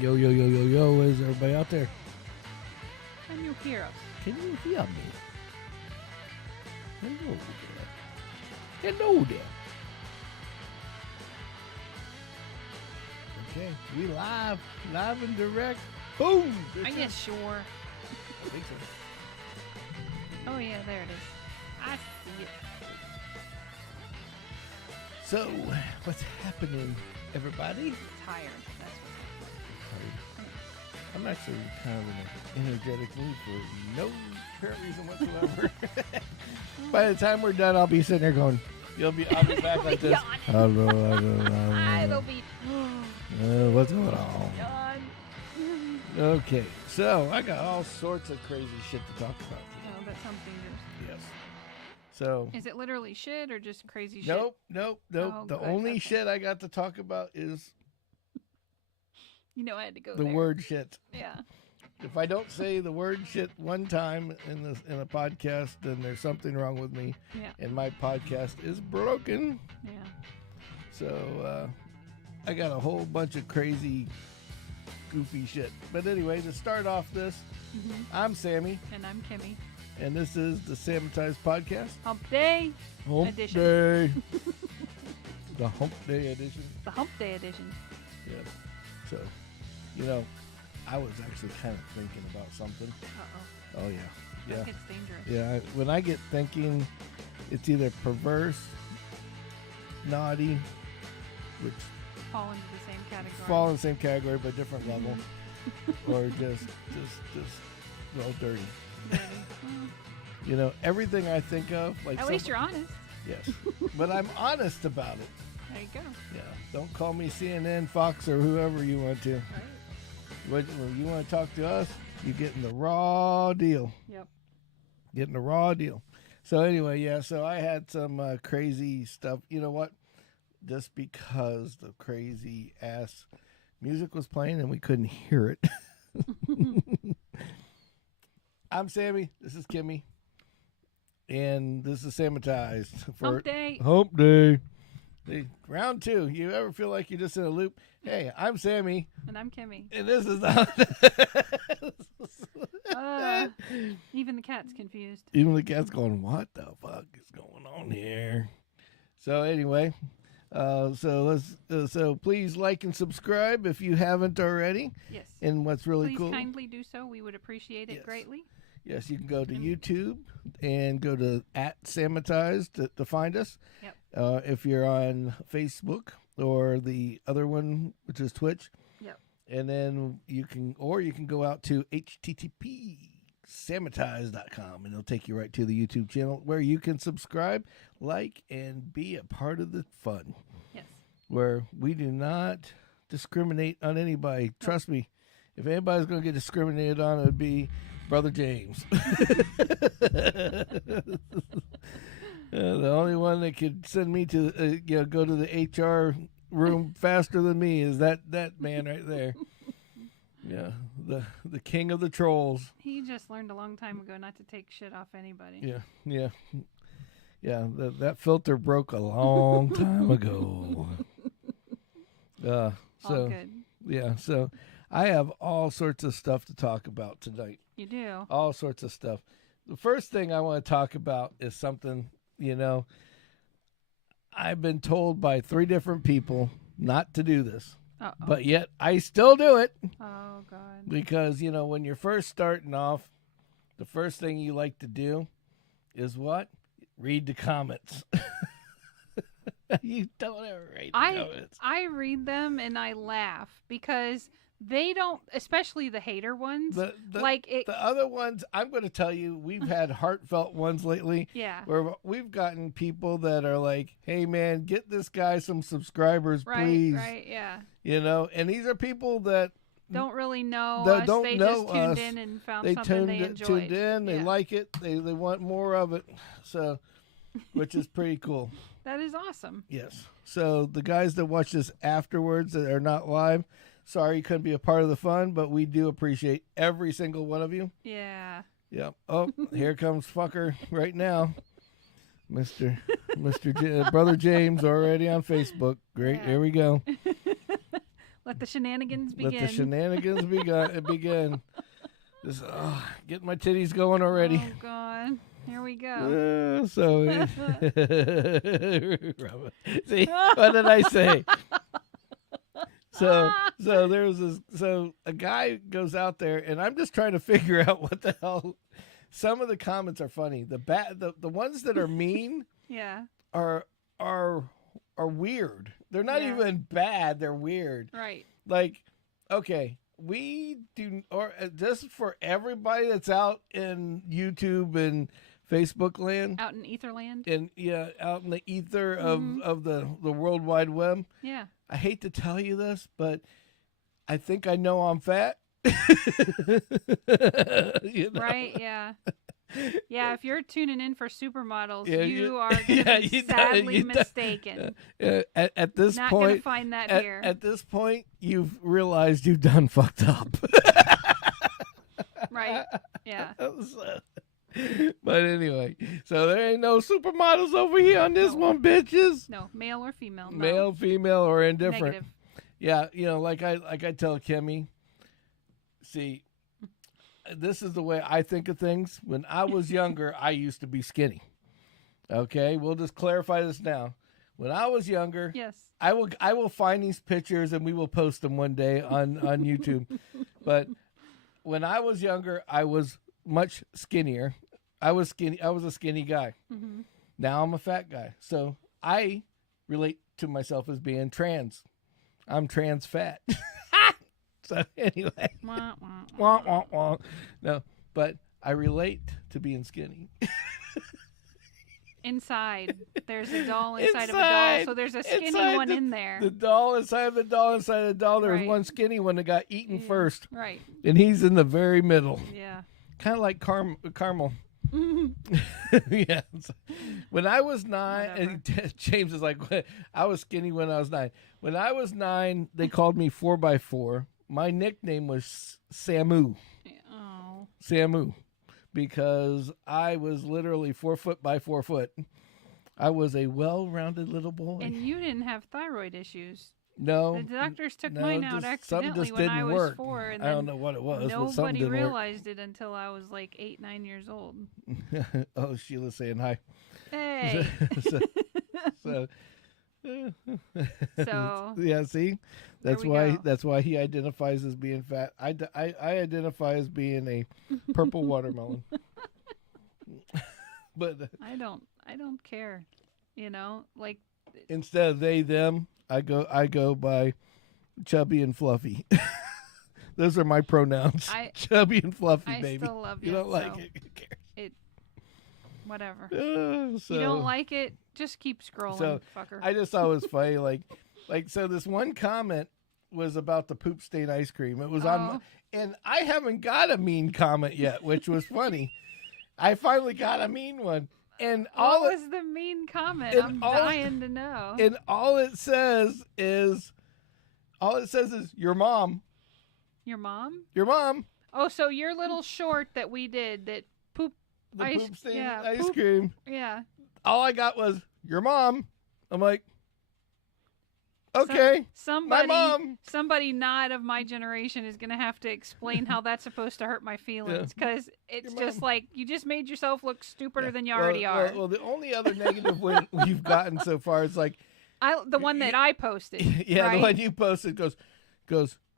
Yo, yo, yo, yo, yo, is everybody out there? Can you hear us? Can you hear me? Hello there. Hello there. Okay, we live and direct. Boom! Are you sure? I think so. Oh yeah, there it is. I see it. So, what's happening, everybody? Tired. That's what's I'm actually kind of in an energetic mood for no apparent reason whatsoever. By the time we're done, I'll be sitting there going, I'll be back like this. Hello. It'll be What's going on? done. Okay, so I got all sorts of crazy shit to talk about today. Oh, that sounds dangerous. Yes. So. Is it literally shit or just crazy shit? Nope. Oh, The good. only Okay. shit I got to talk about is You know I had to go the there. word shit. Yeah. If I don't say the word shit one time in a podcast, then there's something wrong with me, Yeah. and my podcast is broken. Yeah. So I got a whole bunch of crazy, goofy shit. But anyway, to start off this, I'm Sammy, And I'm Kimmy. and this is the Sammitized podcast. Hump Day. Hump Edition. Day. The Hump Day edition. The Hump Day edition. Yes. So, I was actually kind of thinking about something. Uh-oh. Oh, yeah. That Yeah. gets dangerous. Yeah. When I get thinking, it's either perverse, naughty, which Fall into the same category. fall in the same category but different level, or just well, dirty. Well, Everything I think of, like at least you're honest. yes, but I'm honest about it. There you go. Yeah, don't call me CNN, Fox, or whoever you want to. Right. When you want to talk to us, you're getting the raw deal. Yep. Getting the raw deal. So anyway, yeah. So I had some crazy stuff. You know what? Just because the crazy ass music was playing and we couldn't hear it. I'm Sammy. This is Kimmy. And this is Sammitized. Hump Day. Hump Day. Round 2. You ever feel like you're just in a loop? Hey, I'm Sammy. And I'm Kimmy. And this is Even the cat's confused. Even the cat's going, what the fuck is going on here? So anyway, so please like and subscribe if you haven't already. Yes. And what's really Please cool, kindly do so. We would appreciate it Yes. greatly. yes, you can go to YouTube and go to @Sammitized to find us. Yep. If you're on Facebook or the other one, which is Twitch. Yep. And then you can go out to http://sammitized.com and it'll take you right to the YouTube channel where you can subscribe, like, and be a part of the fun. Yes. Where we do not discriminate on anybody. Nope. Trust me, if anybody's going to get discriminated on, it would be Brother James. The only one that could send me to go to the HR room faster than me is that man right there. Yeah, the king of the trolls. He just learned a long time ago not to take shit off anybody. Yeah. That filter broke a long time ago. All good. Yeah, so I have all sorts of stuff to talk about tonight. You do. All sorts of stuff. The first thing I want to talk about is something, I've been told by 3 different people not to do this. Uh-oh. But yet I still do it Oh, God. because, when you're first starting off, the first thing you like to do is what? Read the comments. You don't ever read the comments. I read them and I laugh because they don't, especially the hater ones. The the other ones, I'm going to tell you, we've had heartfelt ones lately. Yeah. Where we've gotten people that are like, hey, man, get this guy some subscribers, please. Right, yeah. And these are people that Don't really know That us. don't They know just tuned us. in and found they something they tuned enjoyed. in, they Yeah. like it, they want more of it, so, which is pretty cool. That is awesome. Yes. So the guys that watch this afterwards that are not live, sorry you couldn't be a part of the fun, but we do appreciate every single one of you. Yeah. Yep. Oh, here comes Fokker right now. Brother James already on Facebook. Great. Yeah. Here we go. Let the shenanigans begin. Let the shenanigans begin. Just getting my titties going already. Oh God. Here we go. See, what did I say? So there's this. So a guy goes out there, and I'm just trying to figure out what the hell. Some of the comments are funny. The ones that are mean, yeah, are weird. They're not even bad. They're weird. Right. Like, okay, we do, or just for everybody that's out in YouTube and Facebook land, out in Etherland, and out in the ether of the World Wide Web. Yeah. I hate to tell you this, but I think I know I'm fat. Right? Yeah. Yeah, if you're tuning in for supermodels, Yeah, you are going to be sadly mistaken. At this Not point, going to find that here. At this point, you've realized you've done fucked up. Right? Yeah. But anyway, so there ain't no supermodels over here on this one, bitches. No, male or female. No. Male, female, or indifferent. Negative. Yeah, like I tell Kimmy, see, this is the way I think of things. When I was younger, I used to be skinny. Okay, we'll just clarify this now. When I was younger, yes, I will find these pictures and we will post them one day on YouTube. But when I was younger, I was much skinnier. I was skinny. I was a skinny guy. Mm-hmm. Now I'm a fat guy. So I relate to myself as being trans. I'm trans fat. So anyway, wah, wah, wah, wah, wah. No, but I relate to being skinny. Inside, there's a doll inside of a doll, so there's a skinny one in there. The doll inside of the doll inside of the doll. There was Right. one skinny one that got eaten first, Right. and he's in the very middle. Yeah. Kind of like caramel. Yeah. When I was 9, and James is like, I was skinny when I was 9. When I was 9, they called me 4x4. My nickname was Samu. Oh. Samu. Because I was literally 4 foot by 4 foot. I was a well-rounded little boy. And you didn't have thyroid issues. No. The doctors took mine out something accidentally just when didn't I was work. 4. And I don't know what it was. But something nobody didn't realized it until I was like 8, 9 years old. work. Oh, Sheila's saying hi. Hey. So yeah, see, that's we why go. that's why he identifies as being fat. I identify as being a purple watermelon. But I don't care. You know, like instead of they them, I go by chubby and fluffy. Those are my pronouns. Chubby and fluffy, I baby. still love You you. don't like so it. Whatever. So, you don't like it, just keep scrolling, So, fucker. I just thought it was funny. Like so this one comment was about the poop stain ice cream. It was on, and I haven't got a mean comment yet, which was funny. I finally got a mean one. And what was the mean comment? I'm dying to know. And all it says is your mom. Your mom? Your mom. Oh, so your little short that we did that poop poop stain ice poop, cream. Yeah. All I got was your mom. I'm like, okay, my mom. Somebody not of my generation is going to have to explain how that's supposed to hurt my feelings, because it's just like you just made yourself look stupider than you already are. Well, the only other negative one we've gotten so far is like the one that I posted. Yeah, right? The one you posted goes.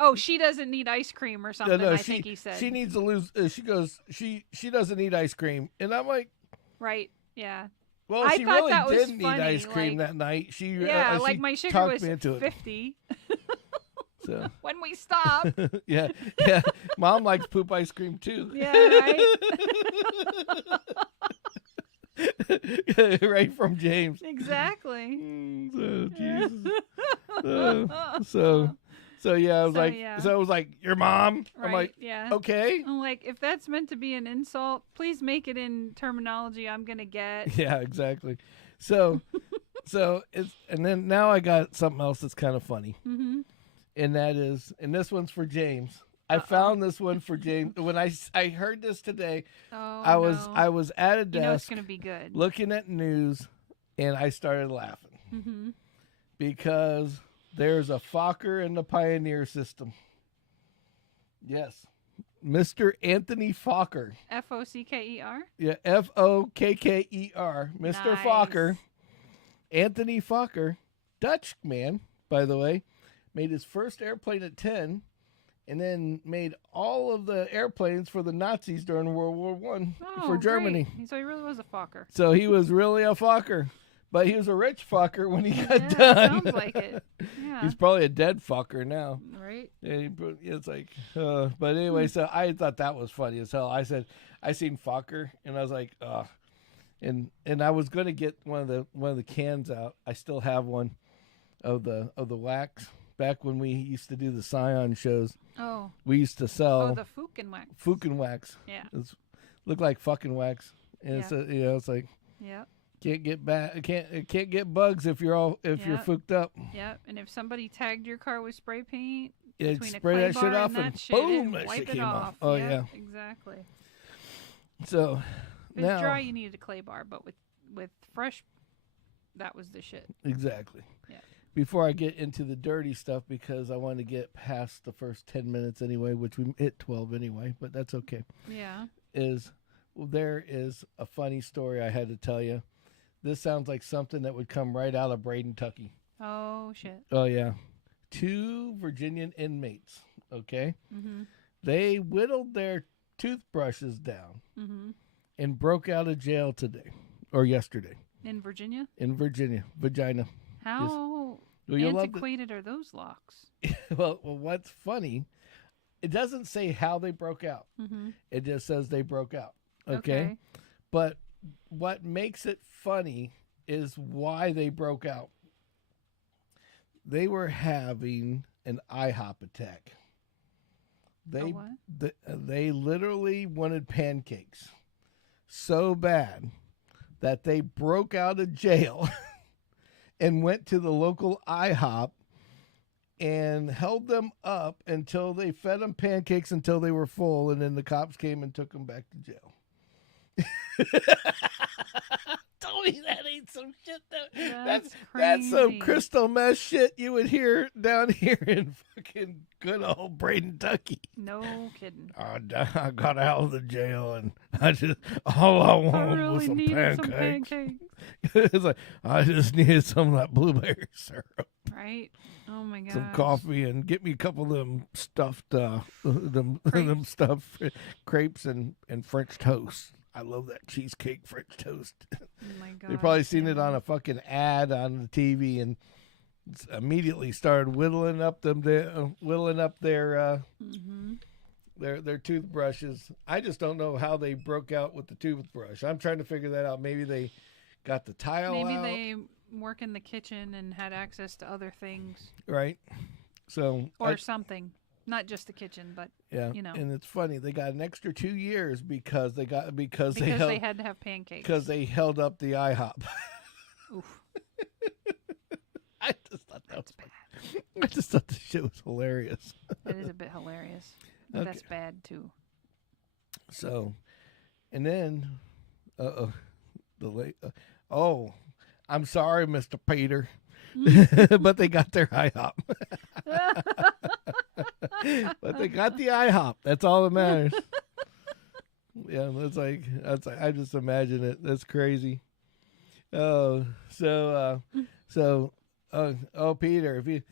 Oh, she doesn't need ice cream or something. No, I think he said she needs to lose. She goes. She doesn't need ice cream, and I'm like, right, yeah. Well, I she thought really that was didn't funny, need ice cream like, that night. She like she my sugar talked was me into it. 50. So when we stop. yeah, Mom likes poop ice cream too. Yeah, right. Right from James. Exactly. So Jesus. So yeah, I was like, your mom. Right, I'm like, yeah. Okay. I'm like, if that's meant to be an insult, please make it in terminology I'm gonna get. Yeah, exactly. So it's, and then now I got something else that's kind of funny, and that is, and this one's for James. I found this one for James when I heard this today. I was at a desk. You know it's gonna be good. Looking at news, and I started laughing because There's a Fokker in the Pioneer system. Yes. Mr. Anthony Fokker. Fokker? Yeah, Fokker. Mr. Nice. Fokker. Anthony Fokker. Dutch man, by the way. Made his first airplane at 10 and then made all of the airplanes for the Nazis during World War One for Germany. Great. So he really was a Fokker. So he was really a Fokker. But he was a rich fucker when he got done. Sounds like it. Yeah. He's probably a dead fucker now. Right. Yeah, it's like, but anyway, so I thought that was funny as hell. I said, I seen Fokker, and I was like, and I was gonna get one of the cans out. I still have one of the wax. Back when we used to do the Scion shows, we used to sell the Fuken wax. Yeah. It looked like fucking wax, and it's it's like, yeah. Can't get can't get bugs if you're fooked up. Yep. And if somebody tagged your car with spray paint, spray that shit off and boom, that wipe shit it came off. Oh yeah, exactly. So if it's dry, you needed a clay bar, but with fresh, that was the shit. Exactly. Yeah. Before I get into the dirty stuff, because I want to get past the first 10 minutes anyway, which we hit 12 anyway, but that's okay. Yeah. There is a funny story I had to tell you. This sounds like something that would come right out of Braden, Kentucky. Oh, shit. Oh, yeah. 2 Virginian inmates, okay? Mm-hmm. They whittled their toothbrushes down and broke out of jail today or yesterday. In Virginia? In Virginia. Vagina. How antiquated are those locks? well, what's funny, it doesn't say how they broke out. Mm-hmm. It just says they broke out, okay? But what makes it funny is why they broke out. They were having an IHOP attack. They literally wanted pancakes so bad that they broke out of jail and went to the local IHOP and held them up until they fed them pancakes until they were full, and then the cops came and took them back to jail. Tell me that ain't some shit. That's some crystal meth shit you would hear down here in fucking good old Braden, Kentucky. No kidding. I got out of the jail and all I wanted was some pancakes. It's like I just needed some of that blueberry syrup. Right. Oh my god. Some coffee and get me a couple of them stuffed them stuffed crepes and French toast. I love that cheesecake French toast. Oh my god. They probably seen it on a fucking ad on the TV and immediately started whittling up their toothbrushes. I just don't know how they broke out with the toothbrush. I'm trying to figure that out. Maybe they got the tile out. Maybe they work in the kitchen and had access to other things. Right. So something. Not just the kitchen, but you know. And it's funny, they got an extra 2 years because they had to have pancakes. Because they held up the IHOP. Oof. I just thought that was bad. I just thought the shit was hilarious. It is a bit hilarious. But that's bad too. So, and then, I'm sorry, Mr. Peter, but they got their IHOP. But they got the IHOP. That's all that matters. Yeah, that's like I just imagine it. That's crazy. Oh, so Peter, if you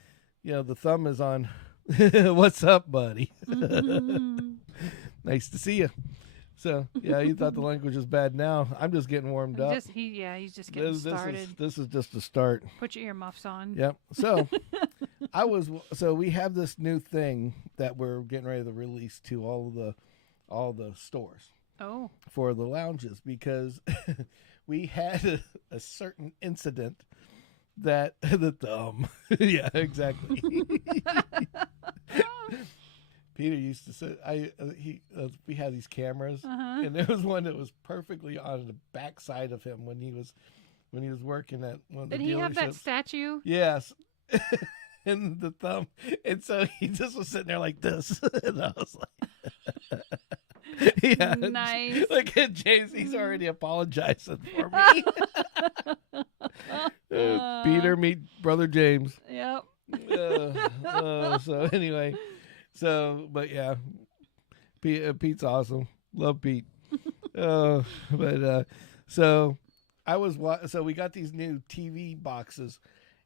the thumb is on. What's up, buddy? Nice to see you. So yeah, you thought the language was bad. Now I'm just getting warmed up. He's just getting started. This is just a start. Put your earmuffs on. Yep. So we have this new thing that we're getting ready to release to all the stores. Oh. For the lounges, because we had a certain incident that the thumb. Yeah, exactly. Peter used to say, we had these cameras, and there was one that was perfectly on the backside of him when he was working at one of the dealerships. Did he have that statue? Yes. And the thumb, and so he just was sitting there like this, and I was like, yeah, nice. Look at James; he's already apologizing for me. Peter, meet brother James. Yep. So anyway, but yeah, Pete's awesome. Love Pete. So so we got these new TV boxes,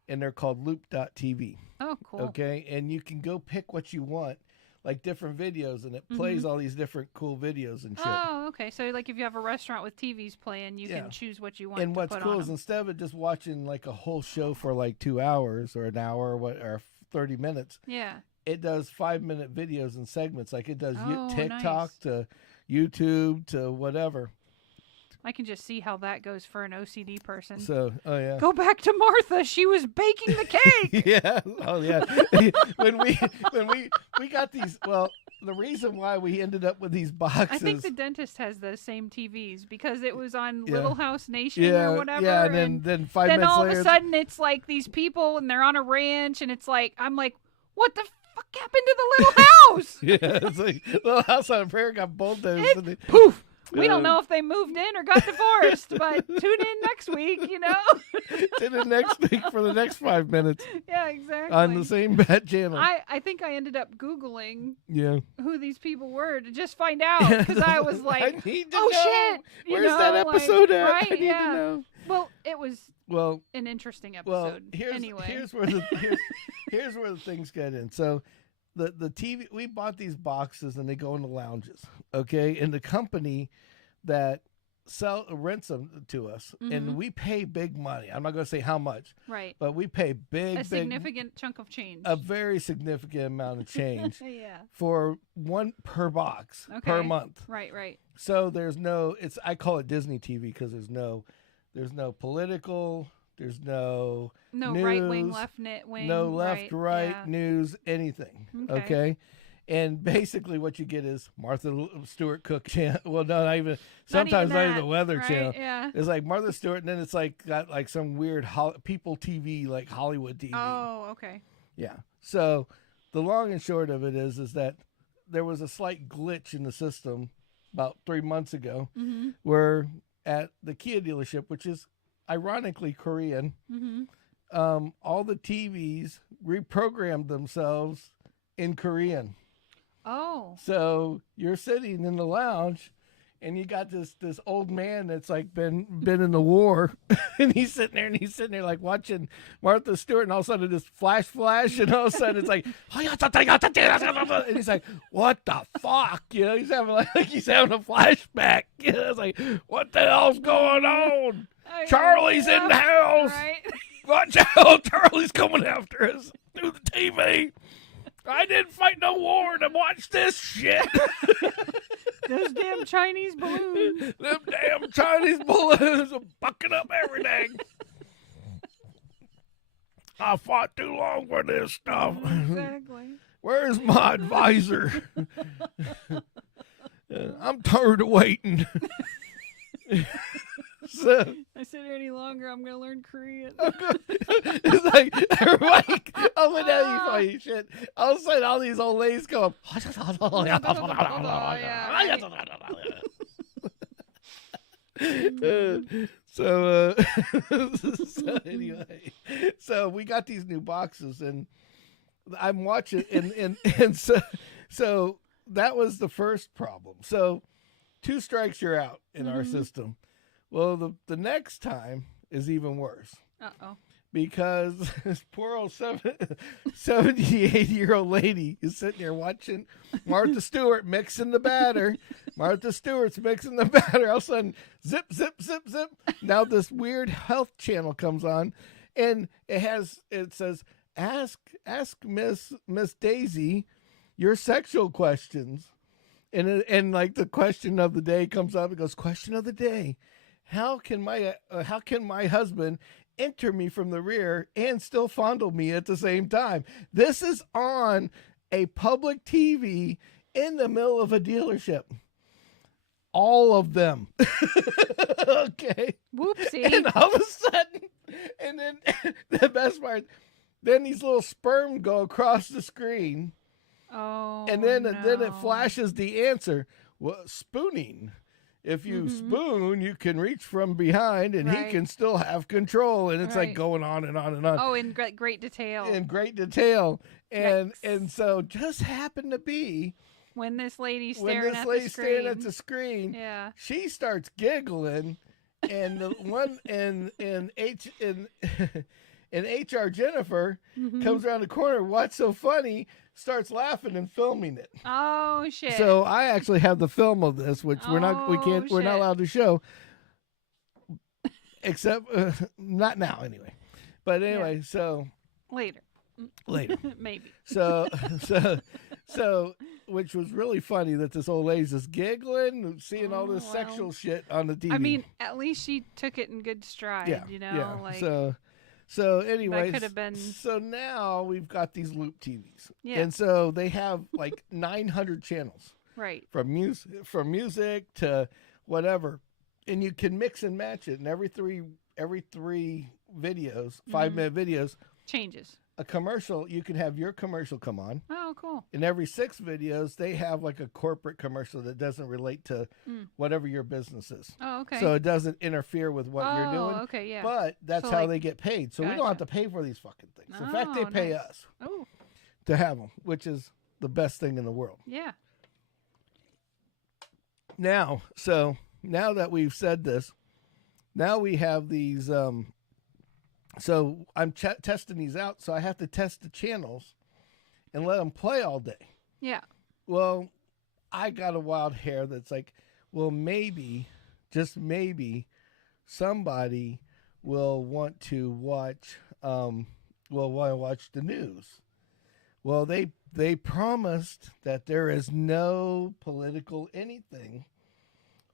and they're called Loop.tv. Oh, cool. Okay, and you can go pick what you want, like different videos, and it plays all these different cool videos and shit. Oh, okay. So like if you have a restaurant with TVs playing, you can choose what you want. And to what's put cool on is them. instead of just watching like a whole show for like 2 hours or an hour or 30 minutes, Yeah. it does 5-minute videos and segments. Like it does Oh, TikTok nice. to YouTube to whatever. I can just see how that goes for an OCD person. So, oh yeah. Go back to Martha. She was baking the cake. Yeah. Oh yeah. when we got these, well, the reason why we ended up with these boxes. I think the dentist has those same TVs because it was on Little House Nation yeah, or whatever. Yeah, and then 5 minutes all later, of a sudden it's like these people and they're on a ranch and it's like I'm like, what the fuck happened to the little house? yeah, it's like Little House on the Prairie got bulldozed. And Poof. We don't know if they moved in or got divorced, but tune in next week, Tune in next week for the next 5 minutes Yeah, exactly. on the same bat channel. I think I ended up Googling Yeah. who these people were to just find out because I was like, I need to oh know. shit, Where's that episode at? Right? I need Yeah. to know. Well, it was Well, an interesting episode. Anyway, here's where the things get in. So the TV, we bought these boxes and they go in the lounges, okay? And the company that rents them to us, and we pay big money. I'm not going to say how much, right? but we pay a significant chunk of change, a very significant amount of change yeah, for one per box per month. Right. So there's no, I call it Disney TV because there's no political, there's no news, right wing, left wing, no left, right, yeah. news, anything. Okay. And basically, what you get is Martha Stewart Cook channel. Well, no, not even. Sometimes not even the Weather Channel. Yeah. It's like Martha Stewart, and then it's like got like some weird People TV, like Hollywood TV. Oh, okay. Yeah. So the long and short of it is that there was a slight glitch in the system about 3 months ago, where at the Kia dealership, which is ironically Korean, all the TVs reprogrammed themselves in Korean. Oh. So you're sitting in the lounge and you got this old man that's like been in the war and he's sitting there like watching Martha Stewart, and all of a sudden this flash and all of a sudden it's like and he's like, what the fuck? He's having he's having a flashback. It's like, what the hell's going on? Charlie's in the house. Right. Watch out, Charlie's coming after us through the TV. I didn't fight no war to watch this shit. Those damn Chinese balloons. Them damn Chinese balloons are bucking up everything. I fought too long for this stuff. Exactly. Where's my advisor? I'm tired of waiting. So, I sit here any longer, I'm going to learn Korean. it's like, everybody, oh, but now you funny shit. All of a sudden, all these old ladies go up. So anyway, so we got these new boxes, and I'm watching, and so that was the first problem. So 2 strikes, you're out in our system. Well, the next time is even worse. Uh-oh. Because this poor old 78-year-old lady is sitting there watching Martha Stewart mixing the batter. Martha Stewart's mixing the batter. All of a sudden, zip, zip, zip, zip. Now this weird health channel comes on, and it says, ask Miss Daisy your sexual questions. And like the question of the day comes up. It goes, question of the day. How can my husband enter me from the rear and still fondle me at the same time? This is on a public TV in the middle of a dealership. All of them. Okay. Whoopsie. And all of a sudden, and then the best part, then these little sperm go across the screen. Oh. And then it flashes the answer. Well, spooning if you spoon, you can reach from behind, and he can still have control. And it's like going on and on and on. Oh, in great detail. In great detail, and so just happened to be when this lady's staring at the screen. Yeah, she starts giggling, and the one in HR Jennifer comes around the corner. What's so funny? Starts laughing and filming it. Oh shit! So I actually have the film of this, which we're not allowed to show, except not now anyway. But anyway, so later, maybe. So, which was really funny that this old lady's just giggling, seeing all this sexual shit on the TV. I mean, at least she took it in good stride. So anyway, that could have been. So now we've got these loop TVs, and so they have like 900 channels, right? From music to whatever, and you can mix and match it. And every three videos, 5-minute videos, changes. A commercial, you can have your commercial come on. Oh, cool. In every 6 videos, they have like a corporate commercial that doesn't relate to whatever your business is. Oh, okay. So it doesn't interfere with what you're doing. Oh, okay, yeah. But that's how they get paid. So we don't have to pay for these fucking things. In fact, they pay us to have them, which is the best thing in the world. Yeah. Now that we've said this, now we have these... So I'm testing these out, so I have to test the channels and let them play all day. Yeah. Well, I got a wild hair that's like, well, maybe, just maybe, somebody will want to watch, the news. Well, they promised that there is no political anything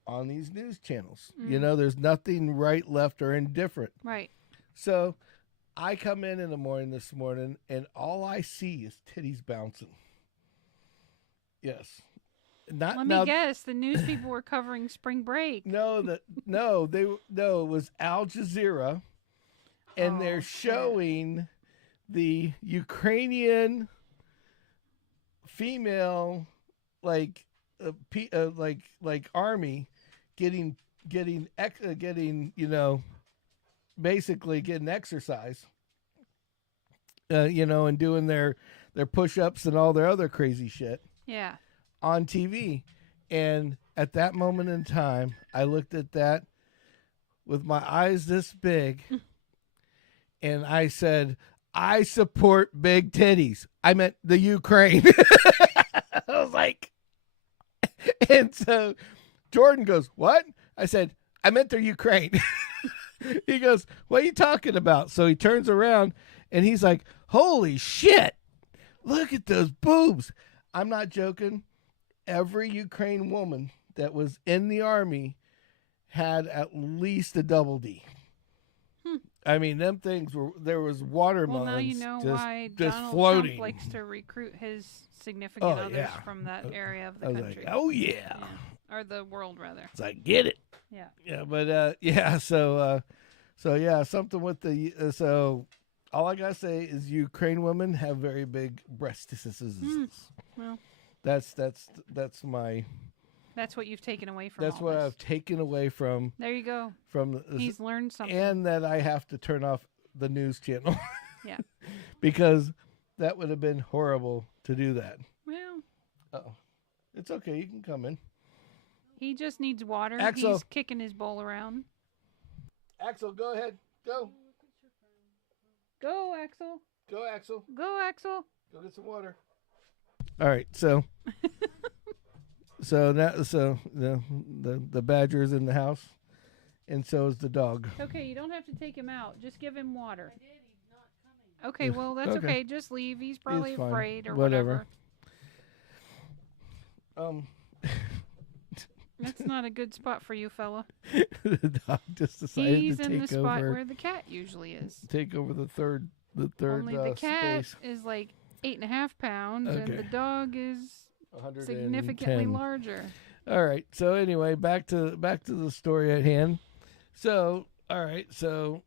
on these news channels. You know, there's nothing right, left, or indifferent. Right. So I come in the morning this morning, and all I see is titties bouncing. Yes. Let me guess. The news people were covering spring break. It was Al Jazeera, and they're showing the Ukrainian female army getting basically getting exercise, and doing their push-ups and all their other crazy shit. Yeah. On TV. And at that moment in time, I looked at that with my eyes this big, and I said, I support big titties. I meant the Ukraine. I was like, and so Jordan goes, what? I said, I meant the Ukraine. He goes, what are you talking about? So he turns around and he's like, holy shit, look at those boobs. I'm not joking. Every Ukraine woman that was in the army had at least a double D. I mean, them things there was watermelons. Well, now you know why just Donald floating. Trump likes to recruit his significant others from that area of the country. Like, oh, yeah. Or the world, rather. It's like, get it. Yeah. Yeah, but, something with the, so all I got to say is Ukraine women have very big breasts. Well. That's my... That's what you've taken away from That's what I've taken away from... There you go. He's learned something. And that I have to turn off the news channel. Yeah. Because that would have been horrible to do that. Well. Uh-oh. It's okay. You can come in. He just needs water. Axel. He's kicking his bowl around. Axel, go ahead. Go. Go, Axel. Go, Axel. Go, Axel. Go get some water. All right, so the badger's in the house, and so is the dog. Okay, you don't have to take him out. Just give him water. I did. He's not coming. Okay, well that's okay. Just leave. He's probably afraid or whatever. That's not a good spot for you, fella. The dog just decided He's to take over. He's in the spot where the cat usually is. Take over the third. Only the cat space. is like 8.5 pounds, and the dog is significantly larger. All right. So anyway, back to the story at hand. So all right. So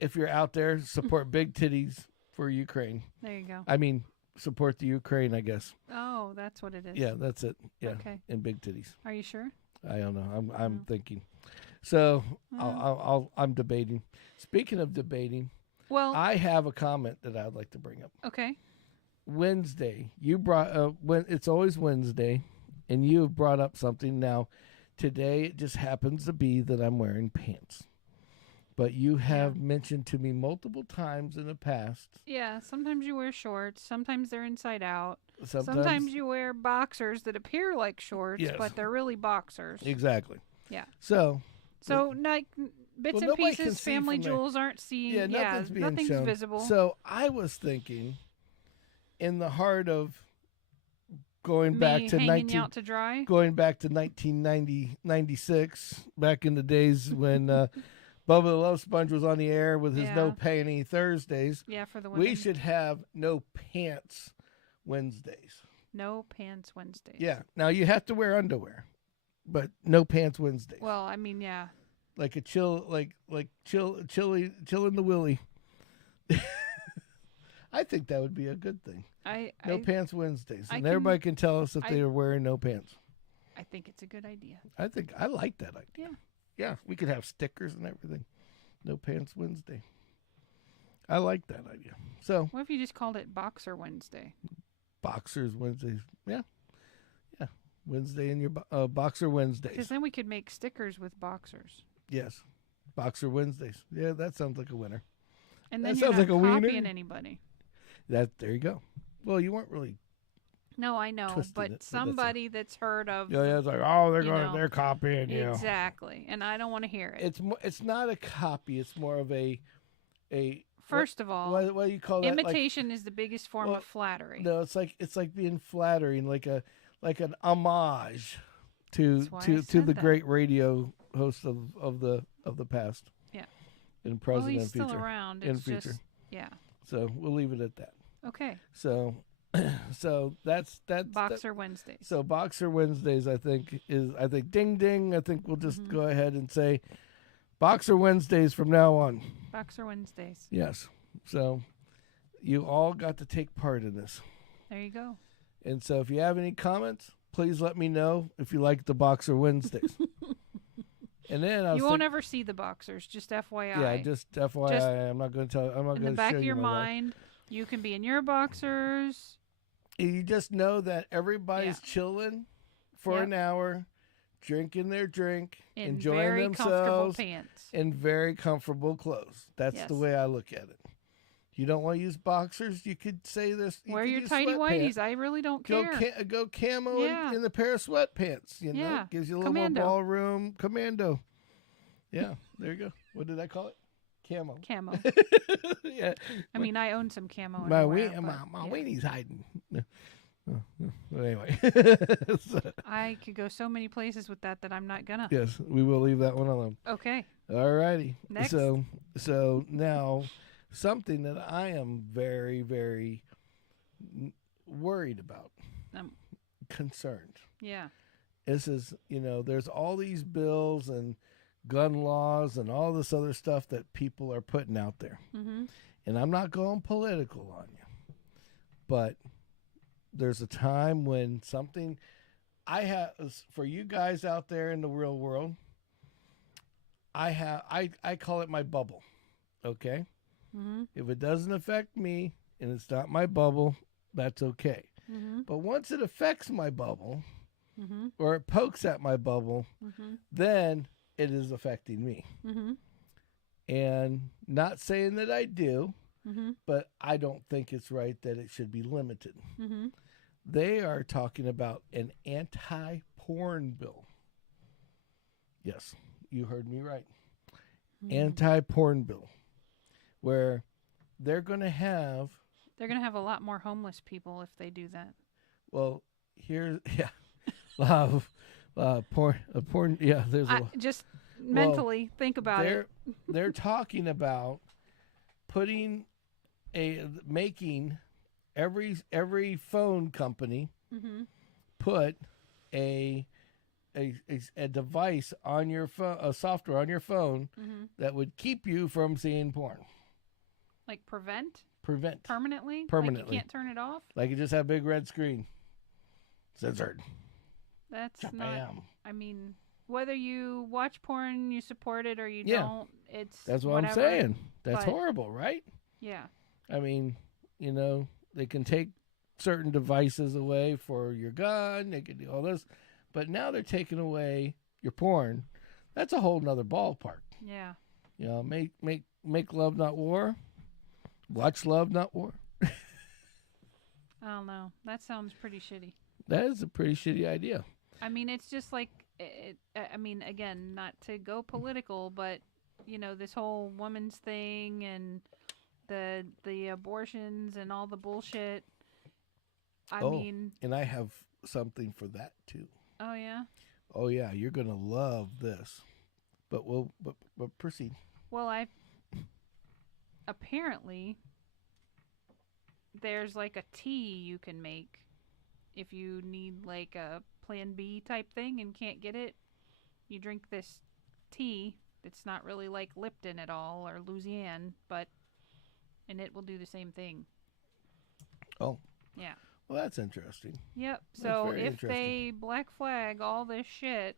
if you're out there, support big titties for Ukraine. There you go. I mean, support the Ukraine, I guess. Oh, that's what it is. Yeah, that's it. Yeah. Okay. And big titties. Are you sure? I don't know. I'm thinking. So I'm debating. Speaking of debating, Well, I have a comment that I'd like to bring up. okay. Wednesday, you brought when it's always Wednesday, and you have brought up something. Now, today it just happens to be that I'm wearing pants, but you have mentioned to me multiple times in the past. Yeah, sometimes you wear shorts. Sometimes they're inside out. Sometimes you wear boxers that appear like shorts, but they're really boxers. Exactly. Yeah. So like bits and pieces, family jewels aren't seen. Yeah, nothing's shown. visible. So I was thinking, in the heart of going back to 1996, back in the days when Bubba the Love Sponge was on the air with his No Panty Thursdays. Yeah, for the women. We should have No Pants Wednesdays. No Pants Wednesdays. Yeah. Now you have to wear underwear, but No Pants Wednesdays. Well, I mean, yeah. Like a chill in the willy. I think that would be a good thing. No Pants Wednesdays, and everybody can tell us if they are wearing no pants. I think it's a good idea. I like that idea. Yeah, we could have stickers and everything. No Pants Wednesday. I like that idea. So what if you just called it Boxer Wednesday? Boxers Wednesdays. Yeah. Wednesday in your Boxer Wednesdays. Because then we could make stickers with boxers. Yes, Boxer Wednesdays. Yeah, that sounds like a winner. And then you're not copying anybody. There you go. Well, you weren't really. No, I know, but somebody that's heard of. Yeah, it's like, they're copying you. Exactly, and I don't want to hear it. It's not a copy. It's more of a. First of all, what do you call that? Imitation is the biggest form of flattery. No, it's like being flattering, like an homage to the great radio host of the past. Yeah. In present he's and future. Still around. In it's future. Just, yeah. So we'll leave it at that. Okay. So that's Boxer Wednesdays. So Boxer Wednesdays, I think ding ding. I think we'll just go ahead and say Boxer Wednesdays from now on. Boxer Wednesdays. Yes. So you all got to take part in this. There you go. And so if you have any comments, please let me know if you like the Boxer Wednesdays. And then you won't ever see the boxers, just FYI. Yeah, just FYI. I'm not going to tell. I'm not going to show you. In the back of your mind, you can be in your boxers. You just know that everybody's chilling for an hour, drinking their drink, enjoying themselves, in very comfortable clothes. That's the way I look at it. You don't want to use boxers, you could say this. Wear your tighty whities. I really don't care. Go camo in the pair of sweatpants. You know, gives you a little more ballroom. Commando. Yeah, there you go. What did I call it? Camo. Yeah. I mean, I own some camo. My weenie's hiding. Anyway, I could go so many places with that I'm not gonna. Yes, we will leave that one alone. Okay. All righty. Next. So now. Something that I am very, very worried about, concerned. Yeah. This is, there's all these bills and gun laws and all this other stuff that people are putting out there. Mm-hmm. And I'm not going political on you, but there's a time when something for you guys out there in the real world, I call it my bubble. Okay. Mm-hmm. If it doesn't affect me and it's not my bubble, that's okay. Mm-hmm. But once it affects my bubble or it pokes at my bubble, then it is affecting me. Mm-hmm. And not saying that I do, but I don't think it's right that it should be limited. Mm-hmm. They are talking about an anti-porn bill. Yes, you heard me right. Anti-porn bill. Where they're going to have a lot more homeless people if they do that. Well, porn. Yeah, there's a lot. Just mentally think about it. They're talking about making every phone company put a device on your phone, a software on your phone that would keep you from seeing porn. Like prevent? Permanently. Like you can't turn it off? Like you just have a big red screen. Censored. That's not... I mean... whether you watch porn, you support it, or you Yeah. don't, it's That's what whatever. I'm saying. That's But- horrible, right? Yeah. I mean, you know, they can take certain devices away for your gun. They can do all this, but now they're taking away your porn. That's a whole nother ballpark. Yeah. You know, make love, not war. Watch love, not war. I don't know. That sounds pretty shitty. That is a pretty shitty idea. I mean, it's just like, I mean, again, not to go political, but, you know, this whole woman's thing and the abortions and all the bullshit. I mean. And I have something for that too. Oh, yeah? Oh, yeah. You're going to love this. But we'll proceed. Well, apparently there's like a tea you can make if you need like a plan B type thing and can't get it. You drink this tea that's not really like Lipton at all or Louisiana, and it will do the same thing. Oh. Yeah. Well, that's interesting. Yep. That's So very if interesting. they black flag all this shit,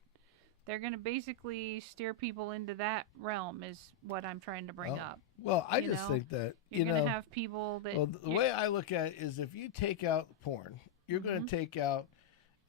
they're going to basically steer people into that realm is what I'm trying to bring up. Well, I You just know, think that, You're going to have people that... well, the way I look at it is if you take out porn, you're going Mhm. to take out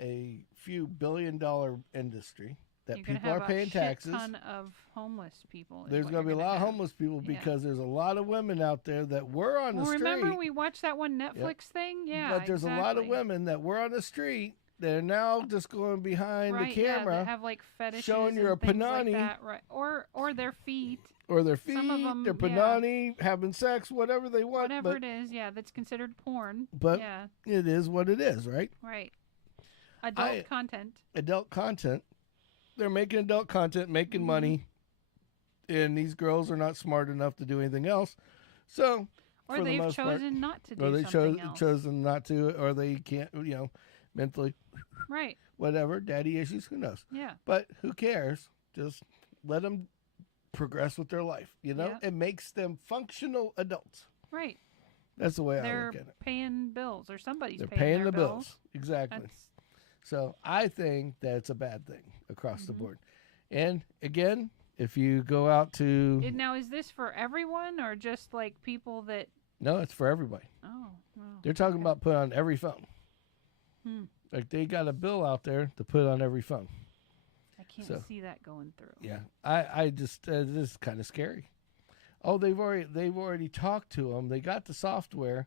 a few $billion-dollar industry that you're gonna people are have paying a shit taxes. ton of homeless people. is There's what going to you're be a lot of have. homeless people Yeah. because there's a lot of women out there that were on the Well, street. remember we watched that one Netflix thing? Yeah, but there's a lot of exactly. women that were on the street. They're now just going behind right, the yeah, camera that have like fetishes showing you and a things panani. like that, right? Or their feet, or their feet, Some of 'em, their yeah. panani, having sex, whatever they want. whatever but it is. Yeah, that's considered porn. but- yeah, it is what it is, right? right. Adult I- content. Adult content. They're making adult content, making Mhm. money, and these girls are not smart enough to do anything else. So, Or for the they've most part- chosen not to do or they something else. chosen not to, or they can't, mentally, Right. whatever, daddy issues, who knows? Yeah. But who cares? Just let them progress with their life. Yeah. It makes them functional adults. Right. That's the way I They're look at it. paying bills, or somebody's They're paying paying their the bills. Exactly. That's So I think that's a bad thing across the Mhm. board. And again, if you go out to Now, is this for everyone or just like people that? no, it's for everybody. Oh, well, They're talking okay. about put on every phone. Hmm. Like they got a bill out there to put on every phone. I can't so- see that going through. Yeah, I just this is kind of scary. Oh, they've already talked to them. They got the software,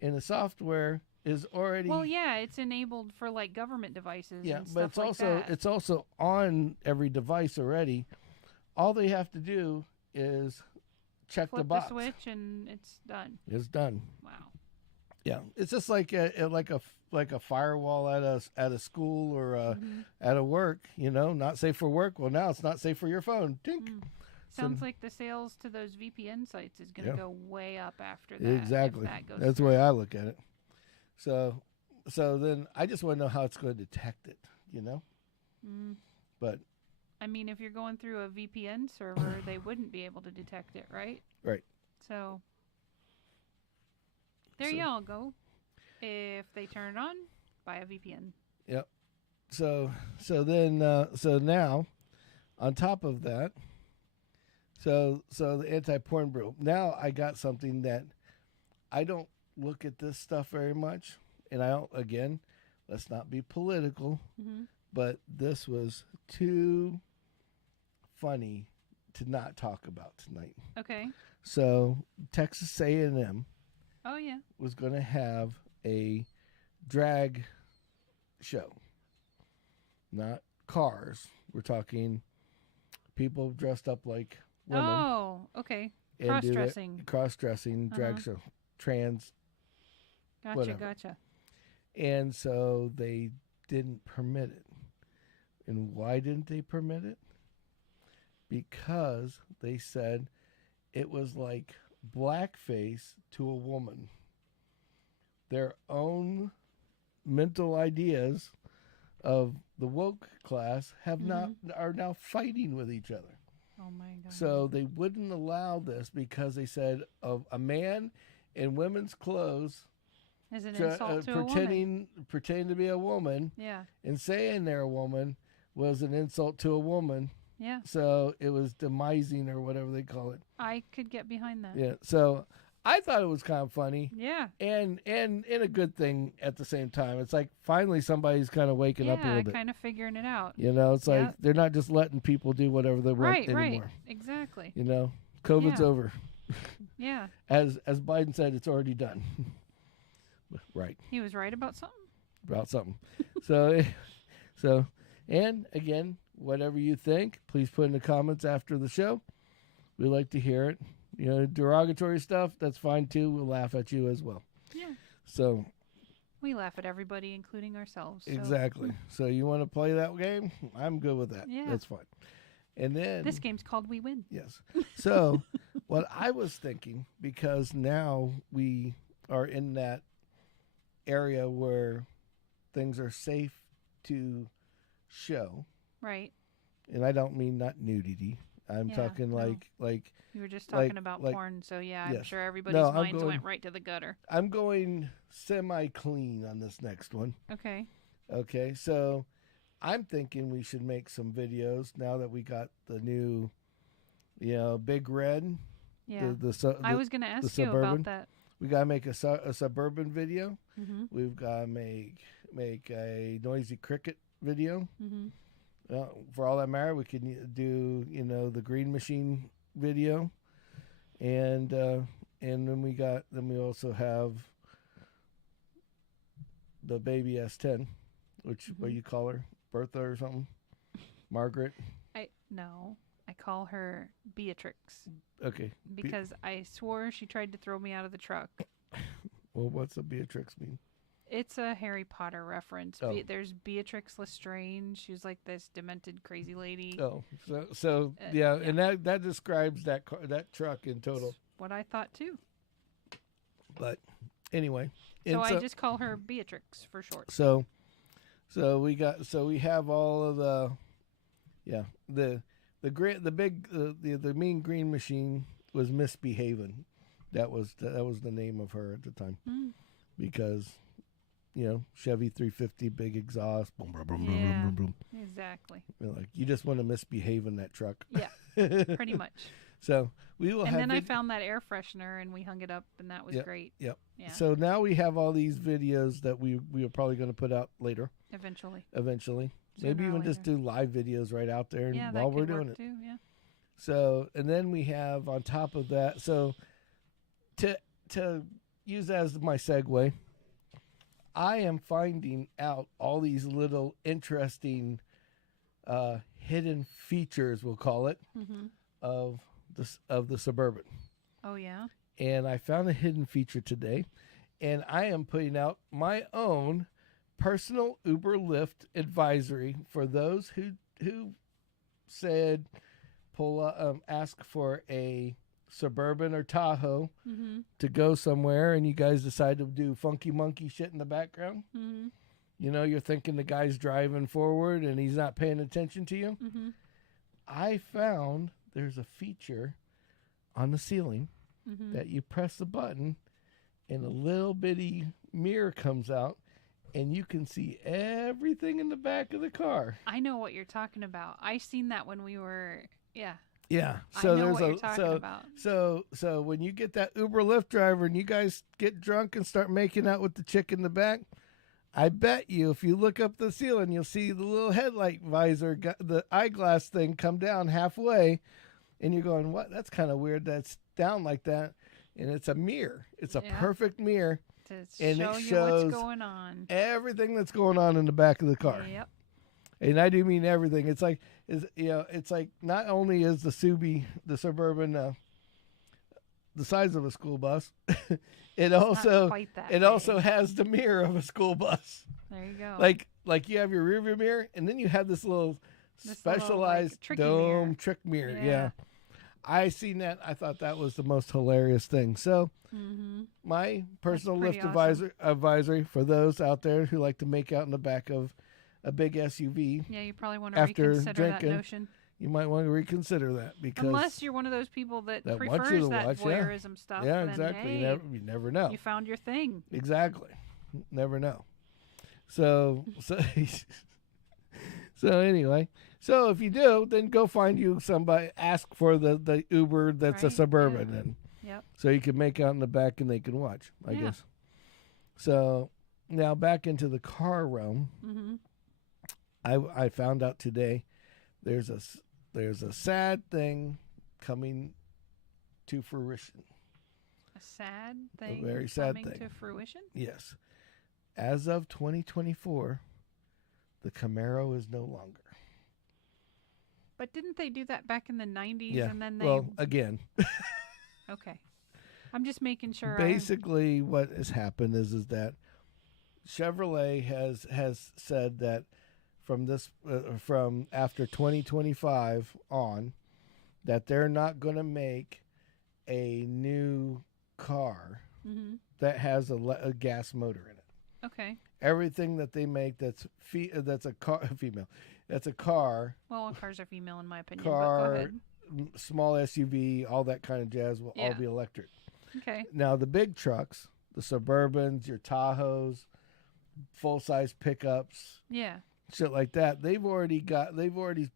and the software is already Well, yeah, it's enabled for like government devices. yeah, and but stuff it's like that. it's also on every device already. All they have to do is check Flip the box. switch and it's done. It's done. Wow. Yeah, it's just like a firewall at a school or Mhm. at a work. Not safe for work. Well, now it's not safe for your phone. Tink. Mm. So- Sounds like the sales to those VPN sites is going to Yeah. go way up after that. if Exactly. that goes That's the through. way I look at it. So then I just want to know how it's going to detect it. Mm. But I mean, if you're going through a VPN server, they wouldn't be able to detect it, right? Right. So there So- y'all go. If they turn it on, buy a VPN. so now on top of that, so the anti-porn bill. Now I got something that I don't look at this stuff very much, and I don't. Again, let's not be political, Mm-hmm. but this was too funny to not talk about tonight. Okay. So Texas A&M Oh yeah. was going to have a drag show, not cars. We're talking people dressed up like women. Oh, okay. and do that Cross-dressing. cross-dressing drag Uh-huh. show, trans. Gotcha. whatever. Gotcha. And so they didn't permit it. And why didn't they permit it? Because they said it was like blackface to a woman. Their own mental ideas of the woke class are now fighting with each other. Oh my god. So they wouldn't allow this because they said of a man in women's clothes is it an insult to a woman? pretending to be a woman Yeah. and saying they're a woman was an insult to a woman. Yeah. So it was demising or whatever they call it. I could get behind that. Yeah. So I thought it was kind of funny. Yeah. And a good thing at the same time. It's like finally somebody's kind of waking up a little bit. Yeah, kind of figuring it out. You know, it's like they're not just letting people do whatever they want anymore. Right. Exactly. You know, COVID's over. Yeah. As Biden said, it's already done. Right. He was right about something. About something. So, and again, whatever you think, please put in the comments after the show. We like to hear it. You know, derogatory stuff, that's fine too. We'll laugh at you as well. Yeah. So. We laugh at everybody, including ourselves. So. Exactly. So you want to play that game? I'm good with that. Yeah. That's fine. And then. This game's called We Win. Yes. So what I was thinking, because now we are in that area where things are safe to show. Right. And I don't mean not nudity. I'm talking like you were just talking about porn, so I'm yes. sure everybody's minds went right to the gutter. I'm going semi-clean on this next one. Okay, so I'm thinking we should make some videos now that we got the new, Big Red. Yeah. I was going to ask you about that. We got to make a Suburban video. Mm-hmm. We've got to make a Noisy Cricket video. Mm-hmm. For all that matter, we could do the Green Machine video, and then we also have the baby S10, which what you call her, Bertha or something, Margaret. I call her Beatrix. Okay. Because I swore she tried to throw me out of the truck. Well, what's a Beatrix mean? It's a Harry Potter reference. Oh. There's Beatrix Lestrange. She's like this demented, crazy lady. Oh, so and that describes that truck in total. That's what I thought too. But anyway, so I just call her Beatrix for short. So we have all of the mean green machine was misbehaving. That was the name of her at the time, because. Chevy 350, big exhaust, boom, boom, boom, boom, boom, boom, boom. Exactly. You just want to misbehave in that truck. Yeah, pretty much. So we will. And then I found that air freshener, and we hung it up, and that was great. Yep. Yeah. So now we have all these videos that we are probably going to put out later. Eventually, maybe even just do live videos right out there while we're doing it. Too, yeah. So and then we have on top of that. So to use that as my segue. I am finding out all these little interesting hidden features, we'll call it, of the Suburban. Oh, yeah? And I found a hidden feature today, and I am putting out my own personal Uber Lyft advisory for those who said ask for a Suburban or Tahoe to go somewhere, and you guys decide to do funky monkey shit in the background. You're thinking the guy's driving forward and he's not paying attention to you. I found there's a feature on the ceiling that you press the button and a little bitty mirror comes out and you can see everything in the back of the car. I know what you're talking about. I seen that when we were Yeah, so I know what you're talking about. So when you get that Uber Lyft driver and you guys get drunk and start making out with the chick in the back, I bet you if you look up the ceiling, you'll see the little headlight visor, the eyeglass thing come down halfway, and you're going, "What? That's kind of weird. That's down like that." And it's a mirror. It's a perfect mirror, and it shows what's going on. Everything that's going on in the back of the car. Yep. And I do mean everything. It's like it's like not only is the Suburban the size of a school bus, it also has the mirror of a school bus. There you go. Like you have your rearview mirror, and then you have this specialized dome trick mirror. Yeah. I seen that. I thought that was the most hilarious thing. So my personal Lyft advisory for those out there who like to make out in the back of a big SUV. Yeah, you probably want to reconsider that notion. You might want to reconsider that, because unless you're one of those people that prefers that voyeurism stuff. Yeah, exactly. Hey, you never know. You found your thing. Exactly. Never know. So So anyway, so if you do, then go find you somebody. Ask for the Uber that's a Right, Suburban, yeah. and Yep. so you can make out in the back and they can watch. I Yeah. guess. So now back into the car realm. Mm-hmm. I found out today there's a sad thing coming to fruition. A sad thing very sad coming thing. to fruition? Yes. As of 2024, the Camaro is no longer. But didn't they do that back in the 90s Yeah. and then they Well, again, Okay. I'm just making sure basically what has happened is that Chevrolet has said that from after 2025 on that they're not going to make a new car Mm-hmm. that has a gas motor in it. Okay. Everything that they make that's a car female, that's a car, Well, all cars are female in my opinion, but go ahead. small SUV, all that kind of jazz will all Yeah. be electric. Okay. Now the big trucks, the Suburbans, your Tahoes, full size pickups, Yeah. shit like that, they've already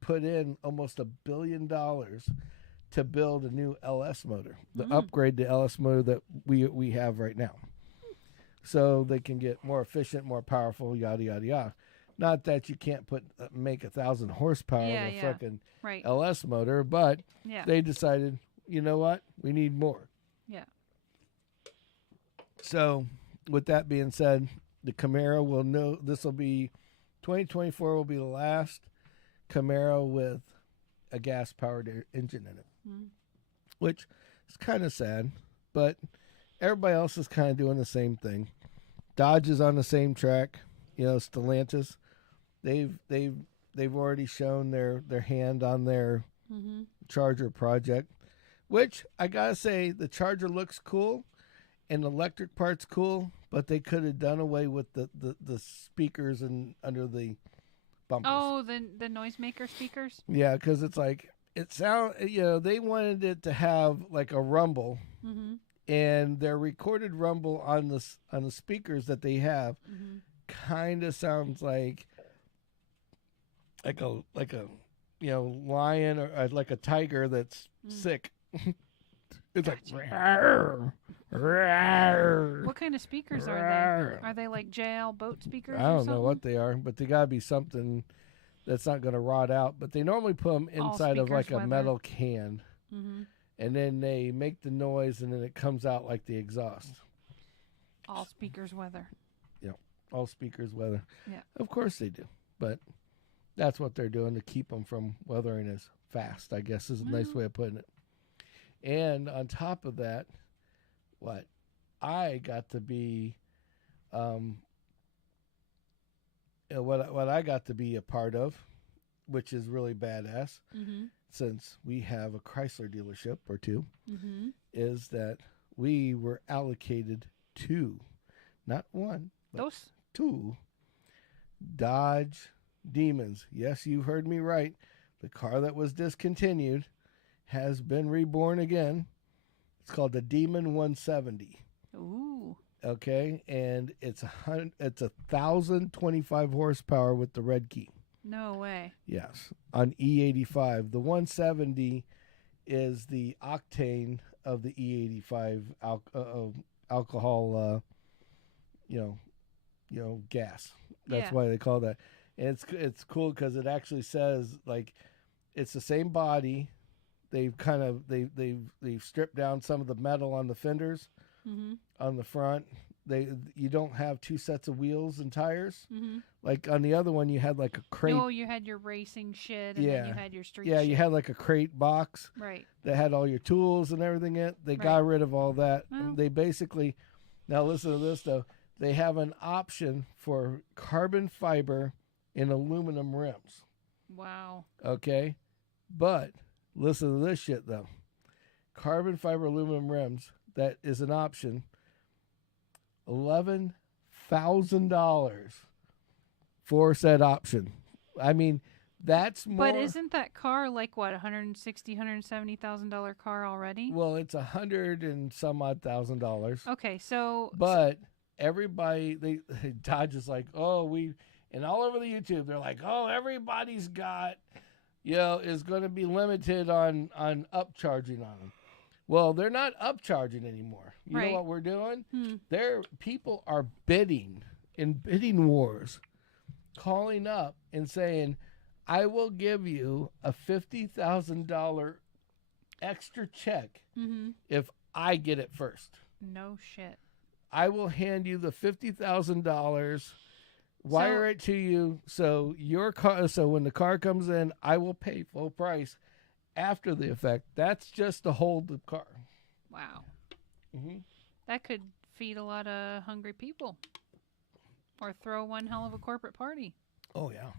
put in almost $1 billion to build a new LS motor, the upgrade to LS motor that we have right now, so they can get more efficient, more powerful, yada yada yada. Not that you can't make 1,000 horsepower Yeah, with a yeah. fucking Right. LS motor, but Yeah. they decided, you know what, we need more. Yeah. So, with that being said, the Camaro will know this will be 2024 will be the last Camaro with a gas powered engine in it, which is kind of sad, but everybody else is kind of doing the same thing. Dodge is on the same track, Stellantis. They've already shown their hand on their Charger project, which I gotta say the Charger looks cool and the electric part's cool, but they could have done away with the speakers and under the bumpers. Oh, the noisemaker speakers? Yeah, because it's like they wanted it to have like a rumble, and their recorded rumble on the speakers that they have kind of sounds like a lion or like a tiger that's sick. It's like What kind of speakers are they? Are they like JL boat speakers? I don't know what they are, but they gotta be something that's not gonna rot out. But they normally put them inside of like a metal can, and then they make the noise, and then it comes out like the exhaust. All speakers weather. Yeah, all speakers weather. Yeah, of course they do, but that's what they're doing to keep them from weathering as fast, I guess is a nice way of putting it. And on top of that, what I got to be, what I got to be a part of, which is really badass, since we have a Chrysler dealership or two, is that we were allocated 2, not 1, but 2 Dodge Demons. Yes, you heard me right. The car that was discontinued has been reborn again. It's called the Demon 170. Ooh. Okay, and it's 1,025 horsepower with the red key. No way. Yes, on E85. The 170 is the octane of the E85 alcohol, gas. That's why they call that. And it's cool because it actually says like it's the same body. They've they've stripped down some of the metal on the fenders on the front. You don't have 2 sets of wheels and tires. Like on the other one, you had like a crate. No, you had your racing shit, and then you had your street. Yeah, shit. you had like a crate box. Right. That had all your tools and everything in it. They got rid of all that. Well. They basically, now listen to this though. They have an option for carbon fiber and aluminum rims. Wow. Okay, but listen to this shit though. Carbon fiber aluminum rims, that is an option. $11,000 for said option. I mean, that's more. But isn't that car like what, $170,000 car already? Well, it's $100 and some odd $1,000. Okay, so. But everybody, Dodge is like, oh, And all over the YouTube, they're like, oh, everybody's got, is going to be limited on upcharging on them. Well, they're not upcharging anymore. You know what we're doing? People are bidding in bidding wars, calling up and saying, I will give you a $50,000 extra check if I get it first. No shit. I will hand you the $50,000, wire it to you, so your car. So when the car comes in, I will pay full price after the effect. That's just to hold the car. Wow. That could feed a lot of hungry people, or throw one hell of a corporate party. Oh yeah,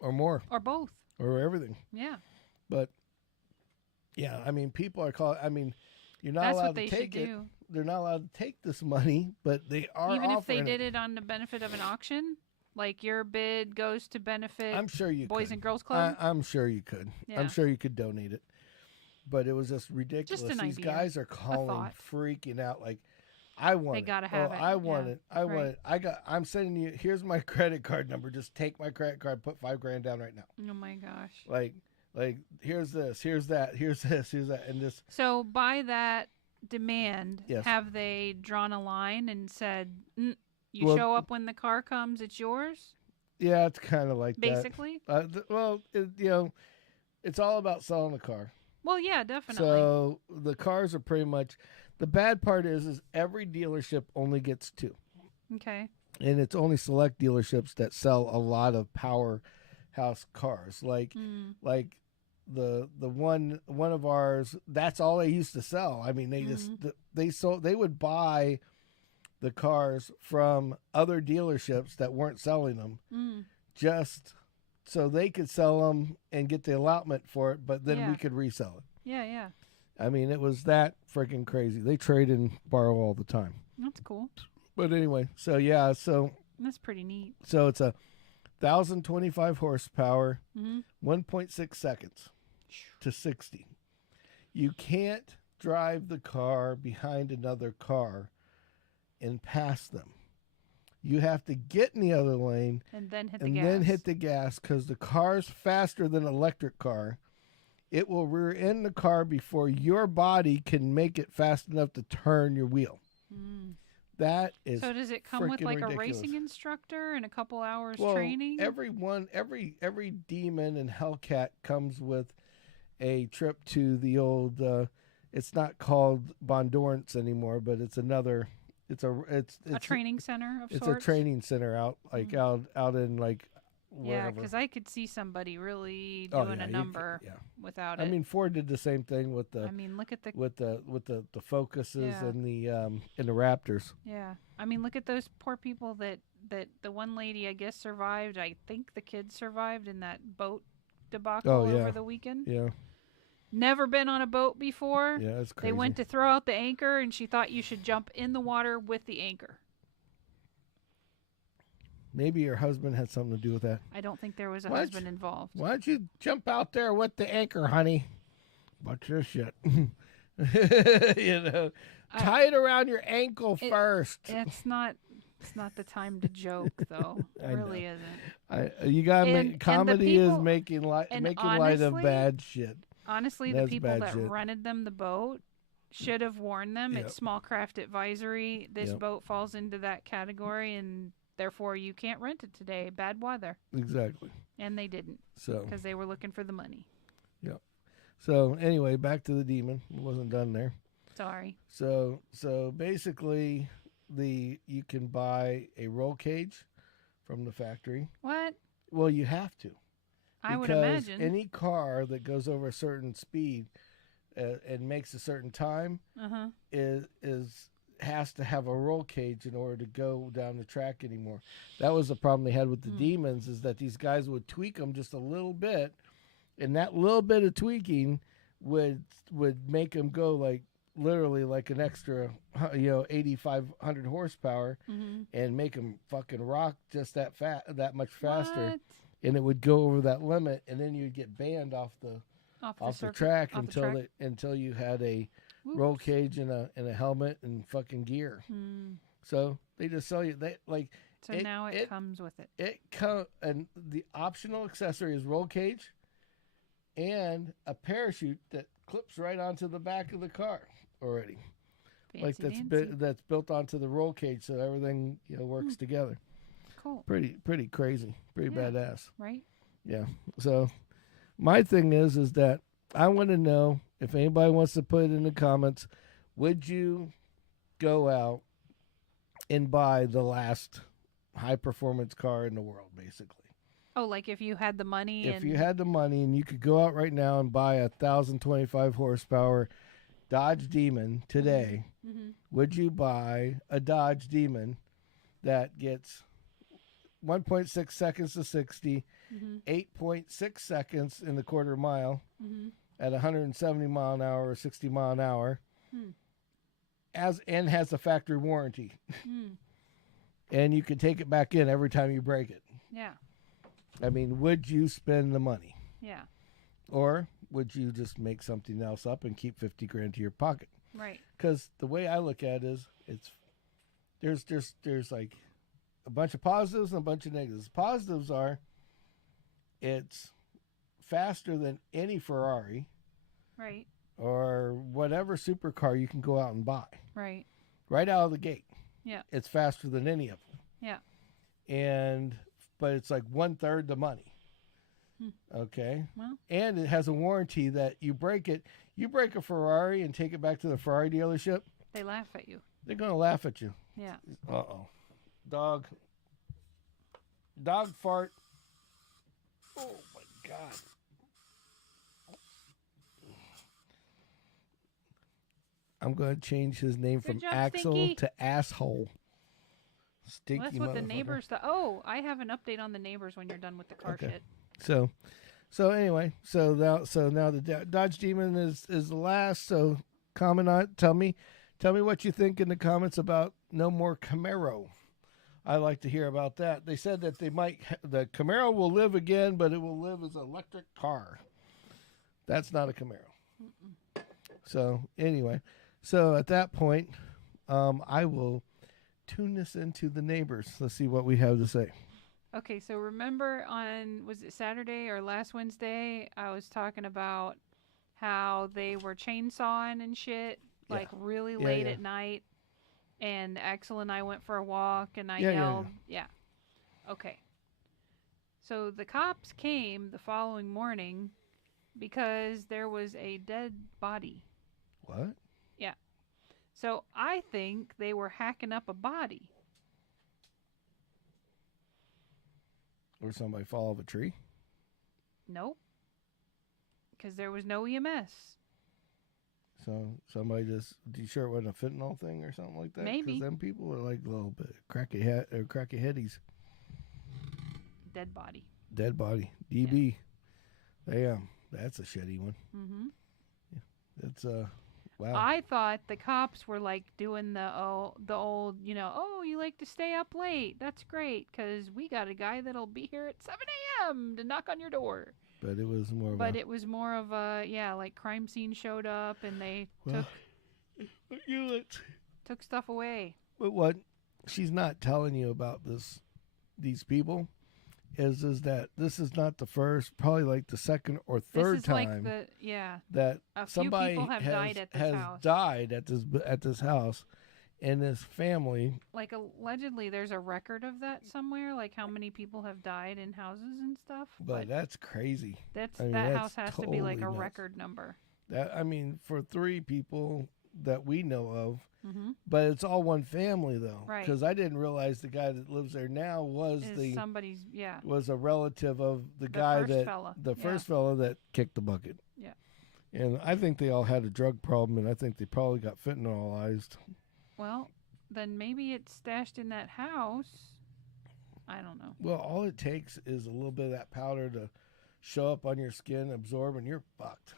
or more, or both, or everything. Yeah. But yeah, I mean, people are calling. I mean, you're not That's allowed what they to take should it. do. They're not allowed to take this money, but they are. Even if they offering did it on the benefit of an auction, like your bid goes to benefit. I'm sure you Boys could. and Girls Club. I'm sure you could. Yeah. I'm sure you could donate it. But it was just ridiculous. Just an These idea, guys are calling, freaking out like, I want They it. gotta have it. I want it. I want Right. it. I'm sending you. Here's my credit card number. Just take my credit card. Put $5,000 down right now. Oh my gosh. Like here's this. Here's that. Here's this. Here's that. And this. So by that demand, Yes. have they drawn a line and said, you Well, show up when the car comes, it's yours? Yeah, it's kind of like Basically. that. It's all about selling the car. Well, yeah, definitely. So the cars are pretty much. The bad part is every dealership only gets 2. Okay. And it's only select dealerships that sell a lot of powerhouse cars. Like the one of ours, that's all they used to sell. I mean, they would buy the cars from other dealerships that weren't selling them just so they could sell them and get the allotment for it, but then we could resell it. Yeah, yeah. I mean, it was that freaking crazy. They trade and borrow all the time. That's cool. But anyway, so yeah, That's pretty neat. so it's a 1,025 horsepower, 1.6 seconds to 60. You can't drive the car behind another car and pass them. You have to get in the other lane And then hit the and gas. then hit the gas because the car's faster than an electric car. It will rear end the car before your body can make it fast enough to turn your wheel. That is So does it come with freaking like ridiculous. a racing instructor and a couple hours Well, training? every demon and Hellcat comes with a trip to the old. It's not called Bondurance anymore, but it's another. It's a training center of It's sorts? a training center out out in like. Yeah, wherever. because I could see somebody really Oh, doing yeah, a you number could- yeah. without I it. mean, Ford did the same thing with the. I mean, look at the with the Focuses Yeah. and the Raptors. yeah. I mean, look at those poor people that the one lady I guess survived. I think the kids survived in that boat debacle over the weekend. Yeah, Never been on a boat before. yeah, it's crazy. They went to throw out the anchor, and she thought you should jump in the water with the anchor. Maybe your husband had something to do with that. I don't think there was a What? husband involved. Why don't you jump out there with the anchor, honey? Watch this shit. Tie it around your ankle first. It's not the time to joke, though. It I really know. isn't. You gotta And- make comedy and the people- is making light and of honestly- bad shit. Honestly, That's the people bad that shit. rented them the boat should have warned them. Yep. It's small craft advisory. This Yep. boat falls into that category, and therefore you can't rent it today. Bad weather. Exactly. And they didn't So because they were looking for the money. so anyway, back to the demon. It wasn't done there. Sorry. So basically, you can buy a roll cage from the factory. What? Well, you have to. I would Because imagine. any car that goes over a certain speed and makes a certain time Uh-huh. has to have a roll cage in order to go down the track anymore. That was the problem they had with the demons, is that these guys would tweak them just a little bit, and that little bit of tweaking would make them go like literally like an extra 8,500 horsepower and make them fucking rock just that much faster. What? And it would go over that limit, and then you'd get banned off the circuit- track off the track? until you had a Whoops. roll cage and a helmet and fucking gear. So they just sell you So now it comes with it. And the optional accessory is roll cage and a parachute that clips right onto the back of the car already. Fancy That's built onto the roll cage, so everything works together. Cool. Pretty crazy. Pretty badass. Right? Yeah. So my thing is that I want to know if anybody wants to put it in the comments, would you go out and buy the last high performance car in the world, basically? Oh, like if you had the money. If you had the money and you could go out right now and buy a 1,025 horsepower Dodge Demon today, would you buy a Dodge Demon that gets 1.6 seconds to 60, 8.6 seconds in the quarter mile at 170 mile an hour or 60 mile an hour, and has a factory warranty, and you can take it back in every time you break it? Yeah. I mean, would you spend the money? Yeah. Or would you just make something else up and keep 50 grand to your pocket? Right. Because the way I look at it is, there's like a bunch of positives and a bunch of negatives. Positives are, it's faster than any Ferrari. Right. Or whatever supercar you can go out and buy. Right. Right out of the gate. Yeah. It's faster than any of them. Yeah. But it's like 1/3 the money. Okay. Well. And it has a warranty that you break a Ferrari and take it back to the Ferrari dealership. They laugh at you. They're going to laugh at you. Yeah. Uh-oh. Dog fart. Oh my God. I'm going to change his name from Axel Stinky. to Asshole. Stinky. Well, that's what the neighbors. I have an update on the neighbors when you're done with the car shit. So anyway, so now the Dodge Demon is the last. So comment on it. Tell me what you think in the comments about no more Camaro. I like to hear about that. They said that the Camaro will live again, but it will live as an electric car. That's not a Camaro. So anyway, at that point, I will tune this into the neighbors. Let's see what we have to say. Okay, so remember was it Saturday or last Wednesday, I was talking about how they were chainsawing and shit, like really late at night, and Axel and I went for a walk, and I yelled. Yeah. Okay. So the cops came the following morning because there was a dead body. What? Yeah. So I think they were hacking up a body. Or somebody fall off a tree? Nope. Because there was no EMS. So somebody you sure it wasn't a fentanyl thing or something like that? Maybe. Because them people are like a little bit cracky-headies. Dead body. DB. Yeah. Damn. That's a shitty one. Mm-hmm. Yeah. It's wow. I thought the cops were like doing the old, you like to stay up late. That's great because we got a guy that'll be here at 7 a.m. to knock on your door. But it was more of a like crime scene showed up and they took stuff away. But what she's not telling you about these people is that this is not the first, probably like the second or third time that somebody has died at this house, and this family. Like allegedly, there's a record of that somewhere, like how many people have died in houses and stuff. But that's crazy. That house has totally to be like a nuts. record number. For 3 people that we know of. Mm-hmm. But it's all one family though, right? Because I didn't realize the guy that lives there now was a relative of the guy first fella that kicked the bucket. Yeah, and I think they all had a drug problem, and I think they probably got fentanylized. Well, then maybe it's stashed in that house. I don't know. Well, all it takes is a little bit of that powder to show up on your skin, absorb, and you're fucked.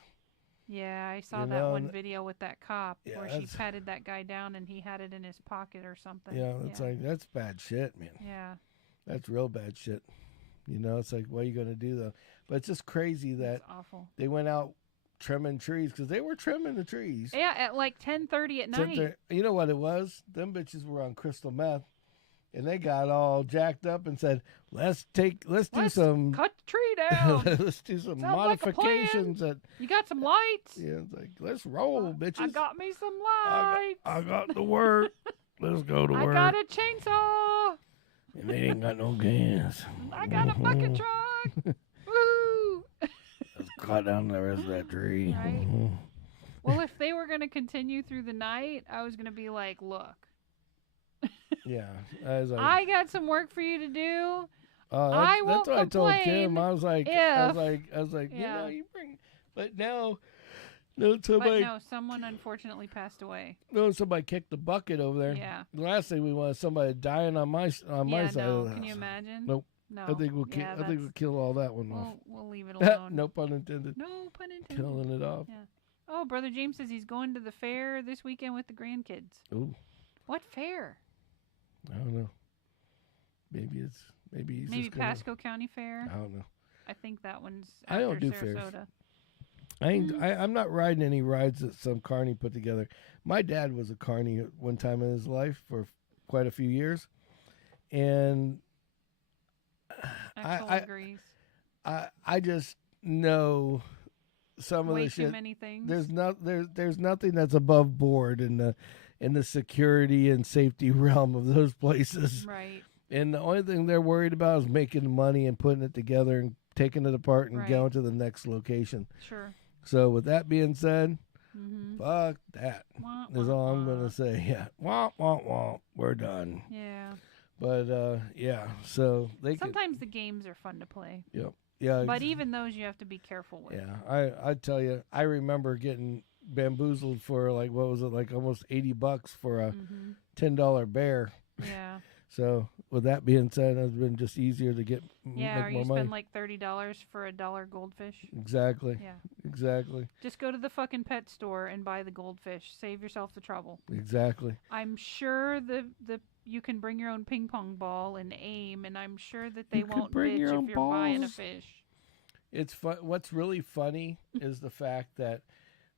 Yeah, I saw that one video with that cop where she patted that guy down and he had it in his pocket or something. Yeah, like, that's bad shit, man. Yeah. That's real bad shit. It's like, what are you going to do, though? But it's just crazy that they went out trimming trees because they were trimming the trees. Yeah, at like 10:30 at night. You know what it was? Them bitches were on crystal meth and they got all jacked up and said, let's do some cut the tree down. let's do some Sounds like a plan. modifications. You got some lights? Yeah, it's like, let's roll, bitches. I got me some lights. I got to work. Let's go to work. I got a chainsaw. And they ain't got no gas. I got a bucket truck. Woo! Let's cut down the rest of that tree. Right. Well, if they were going to continue through the night, I was going to be like, look. Yeah. I was like, I got some work for you to do. that's won't what I told complain Kim. I was like, yeah. you bring. But now, somebody. But no, someone unfortunately passed away. No, somebody kicked the bucket over there. Yeah. The last thing we want is somebody dying on my side of the house. Can you imagine? Nope. No. I think we'll kill all that one off. We'll leave it alone. No pun intended. No pun intended. Killing it off. Yeah. Oh, Brother James says he's going to the fair this weekend with the grandkids. Ooh. What fair? I don't know. Maybe he's Maybe just gonna, Pasco County Fair. I don't know. I think that one's I after don't do Sarasota. fairs. I'm not riding any rides that some carny put together. My dad was a carny at one time in his life for quite a few years, and Axel agrees. I just know some Way of the too shit. many things. There's nothing that's above board in the security and safety realm of those places. Right. And the only thing they're worried about is making the money and putting it together and taking it apart and going to the next location. Sure. So with that being said, fuck that. Wah, Is wah, all I'm wah. gonna say. Yeah. Womp womp womp. We're done. Yeah. But yeah. So they Sometimes the games are fun to play. Yep. Yeah. But even those you have to be careful with. Yeah. I tell you, I remember getting bamboozled for like what was it, like almost $80 for a $10 bear. Yeah. So with that being said, it's been just easier to get Yeah, or make you more money. spend like $30 for a dollar goldfish. Exactly. Yeah. Exactly. Just go to the fucking pet store and buy the goldfish. Save yourself the trouble. Exactly. I'm sure the you can bring your own ping pong ball and aim, and I'm sure that they won't bitch if you're buying a fish. It's fun. What's really funny is the fact that,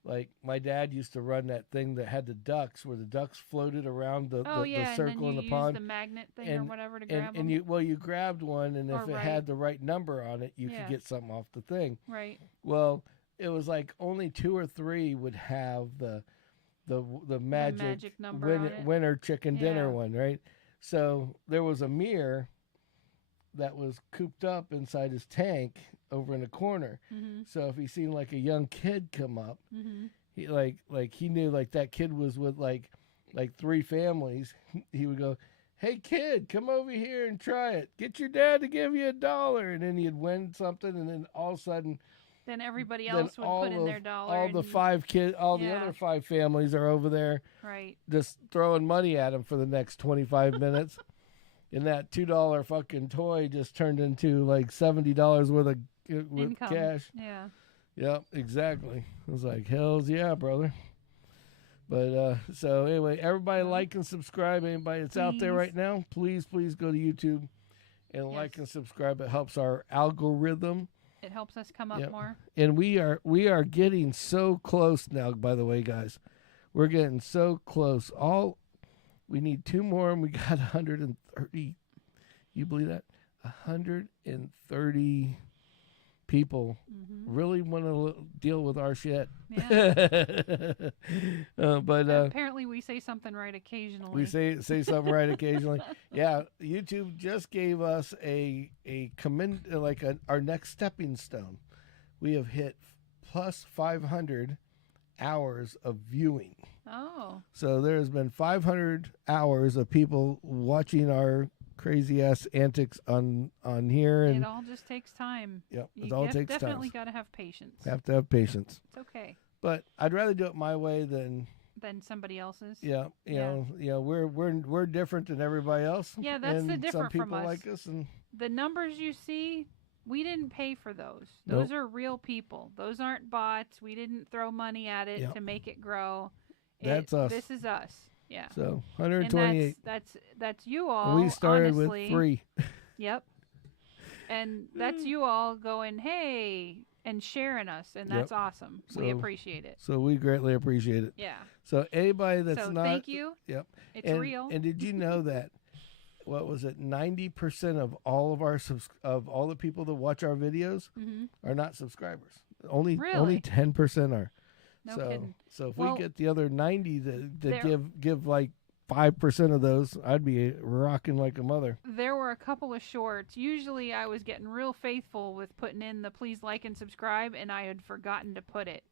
like, my dad used to run that thing that had the ducks, where the ducks floated around the circle in the pond. The magnet thing or whatever to grab them. And you grabbed one, and if it had the right number on it, you could get something off the thing. Right. Well, it was like only 2 or 3 would have the magic number on it. winner chicken dinner one, right? So there was a mirror that was cooped up inside his tank over in the corner. So if he seen like a young kid come up, he he knew like that kid was with like 3 families. He would go, "Hey kid, come over here and try it. Get your dad to give you $1," and then he'd win something, and then all of a sudden. Then everybody else would put in their dollar. All the 5 kids, the other 5 families are over there, right? Just throwing money at him for the next 25 minutes, and that $2 fucking toy just turned into like $70 worth of income. Cash. Yeah. Yep, exactly. I was like, hell's yeah, brother. But so anyway, everybody like and subscribe. Anybody that's out there right now, please go to YouTube and like and subscribe. It helps our algorithm. It helps us come up more. And we are getting so close now, by the way, guys. We're getting so close. We need 2 more and we got 130. You believe that? 130 people really want to deal with our shit. Yeah. But apparently we say something right occasionally. We say something right occasionally. Yeah, YouTube just gave us our next stepping stone. We have hit plus 500 hours of viewing. Oh. So there has been 500 hours of people watching our crazy ass antics on here, and it all just takes time. Yep, it all takes time. Definitely got to have patience. Have to have patience. It's okay. But I'd rather do it my way than somebody else's. Yeah, you know, we're different than everybody else. Yeah, that's the difference from us. Some people us. like us, and the numbers you see, we didn't pay for those. Those are real people. Those aren't bots. We didn't throw money at it to make it grow. That's us. This is us. Yeah. So 128. And that's you all. We started honestly. with 3. Yep. And that's you all going, hey, and sharing us, and that's awesome. We appreciate it. So we greatly appreciate it. Yeah. So anybody that's not. Thank you. Yep. It's real. And did you know that what was it? 90% of all of our of all the people that watch our videos are not subscribers. Only 10% are. No kidding. So if we get the other 90 that give like 5% of those, I'd be rocking like a mother. There were a couple of shorts. Usually I was getting real faithful with putting in the please like and subscribe, and I had forgotten to put it.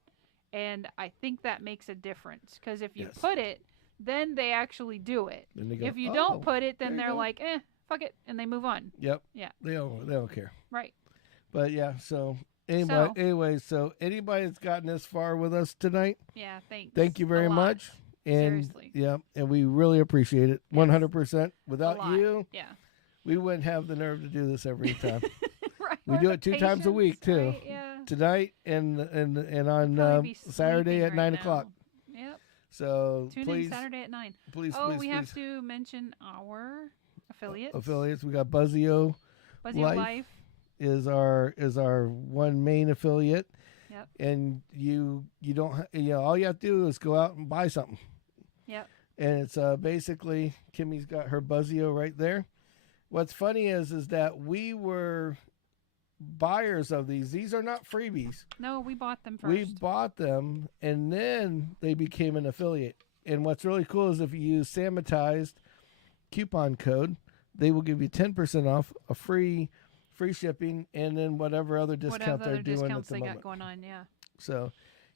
And I think that makes a difference, because if you put it, then they actually do it. Then they go, if you don't put it, then they're like, fuck it, and they move on. Yep. Yeah. They don't care. Right. But yeah, so anyway, so anybody that's gotten this far with us tonight, yeah, thanks. Thank you very much. And seriously. Yeah, and we really appreciate it. 100%. Without you, we wouldn't have the nerve to do this every time. Right. We do it 2 times a week too. Right, yeah. Tonight and on Saturday at 9 o'clock. Yep. So Tune in Saturday at 9. Please, we have to mention our affiliates. We got Buzzio Life is our one main affiliate. Yep. And you don't all you have to do is go out and buy something. Yep. And it's basically Kimmy's got her Buzzio right there. What's funny is that we were buyers of these. These are not freebies. No, we bought them first. We bought them, and then they became an affiliate. And what's really cool is if you use Sammitized coupon code, they will give you 10% off, a free shipping, and then whatever other discount they're doing at the moment. Got going on, yeah. So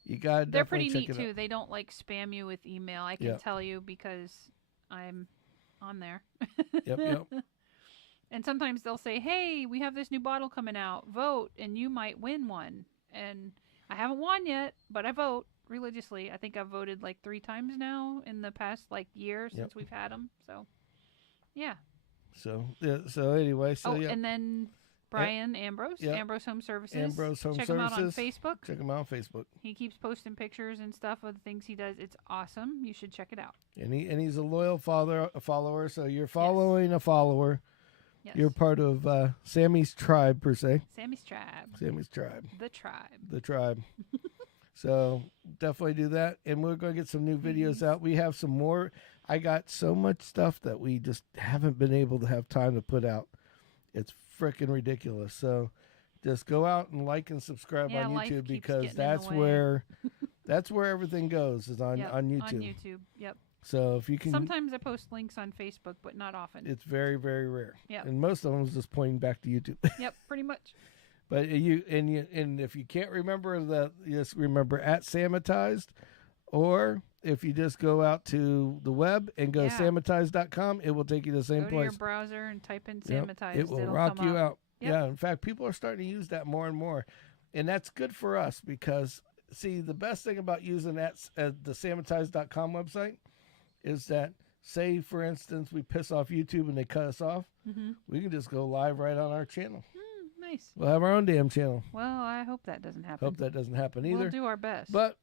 you got. They're pretty neat too. They don't like spam you with email. I can tell you because I'm on there. Yep. And sometimes they'll say, "Hey, we have this new bottle coming out. Vote, and you might win one." And I haven't won yet, but I vote religiously. I think I've voted like 3 times now in the past year since we've had them. So, yeah. So anyway, and then Brian Ambrose, Ambrose Home Services. Check him out on Facebook. Check him out on Facebook. He keeps posting pictures and stuff of the things he does. It's awesome. You should check it out. And he's a loyal follower. So you're following a follower. Yes. You're part of Sammy's tribe, per se. Sammy's tribe. The tribe. So definitely do that. And we're going to get some new videos out. We have some more. I got so much stuff that we just haven't been able to have time to put out. It's freaking ridiculous. So just go out and like and subscribe on YouTube, because that's where everything goes, is on YouTube. On YouTube, yep. So if you can, sometimes I post links on Facebook, but not often. It's very, very rare. Yeah. And most of them is just pointing back to YouTube. Yep, pretty much. But and if you can't remember just remember at Sammitized, or if you just go out to the web and go sammitized.com, it will take you to the same place. Go to your browser and type in Sammitized. It will rock you out. Yep. Yeah, in fact, people are starting to use that more and more. And that's good for us because, see, the best thing about using the Sammitized.com website is that, say, for instance, we piss off YouTube and they cut us off, we can just go live right on our channel. Nice. We'll have our own damn channel. Well, I hope that doesn't happen. Hope that doesn't happen either. We'll do our best. But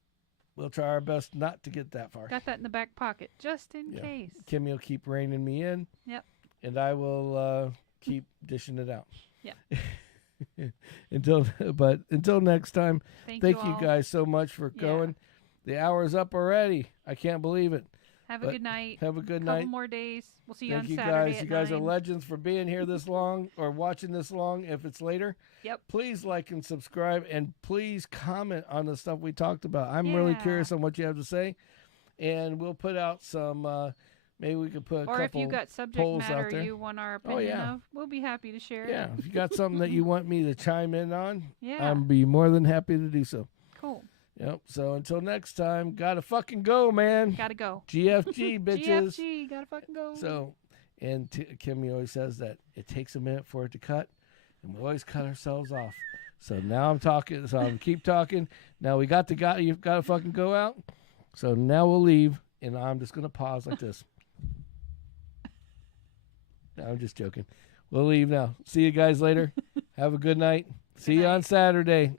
we'll try our best not to get that far. Got that in the back pocket, just in case. Kimmy will keep reining me in. Yep. And I will keep dishing it out. Yeah. Until next time, thank you guys so much for going. The hour's up already. I can't believe it. Have a good night. Have a good night. Couple more days. We'll see you on Saturday. Thank you guys. You guys are legends for being here this long or watching this long if it's later. Yep. Please like and subscribe, and please comment on the stuff we talked about. I'm really curious on what you have to say. And we'll put out some, maybe we could put a couple polls out there. Or if you got subject matter you want our opinion of, we'll be happy to share it. Yeah, if you got something that you want me to chime in on, I'll be more than happy to do so. Cool. Yep. So until next time, gotta fucking go, man. Gotta go. GFG, bitches. GFG, gotta fucking go. So, and Kimmy always says that it takes a minute for it to cut, and we always cut ourselves off. So now I'm talking. So I'm keep talking. Now we got you've got to fucking go out. So now we'll leave, and I'm just gonna pause like this. No, I'm just joking. We'll leave now. See you guys later. Have a good night. See you on Saturday.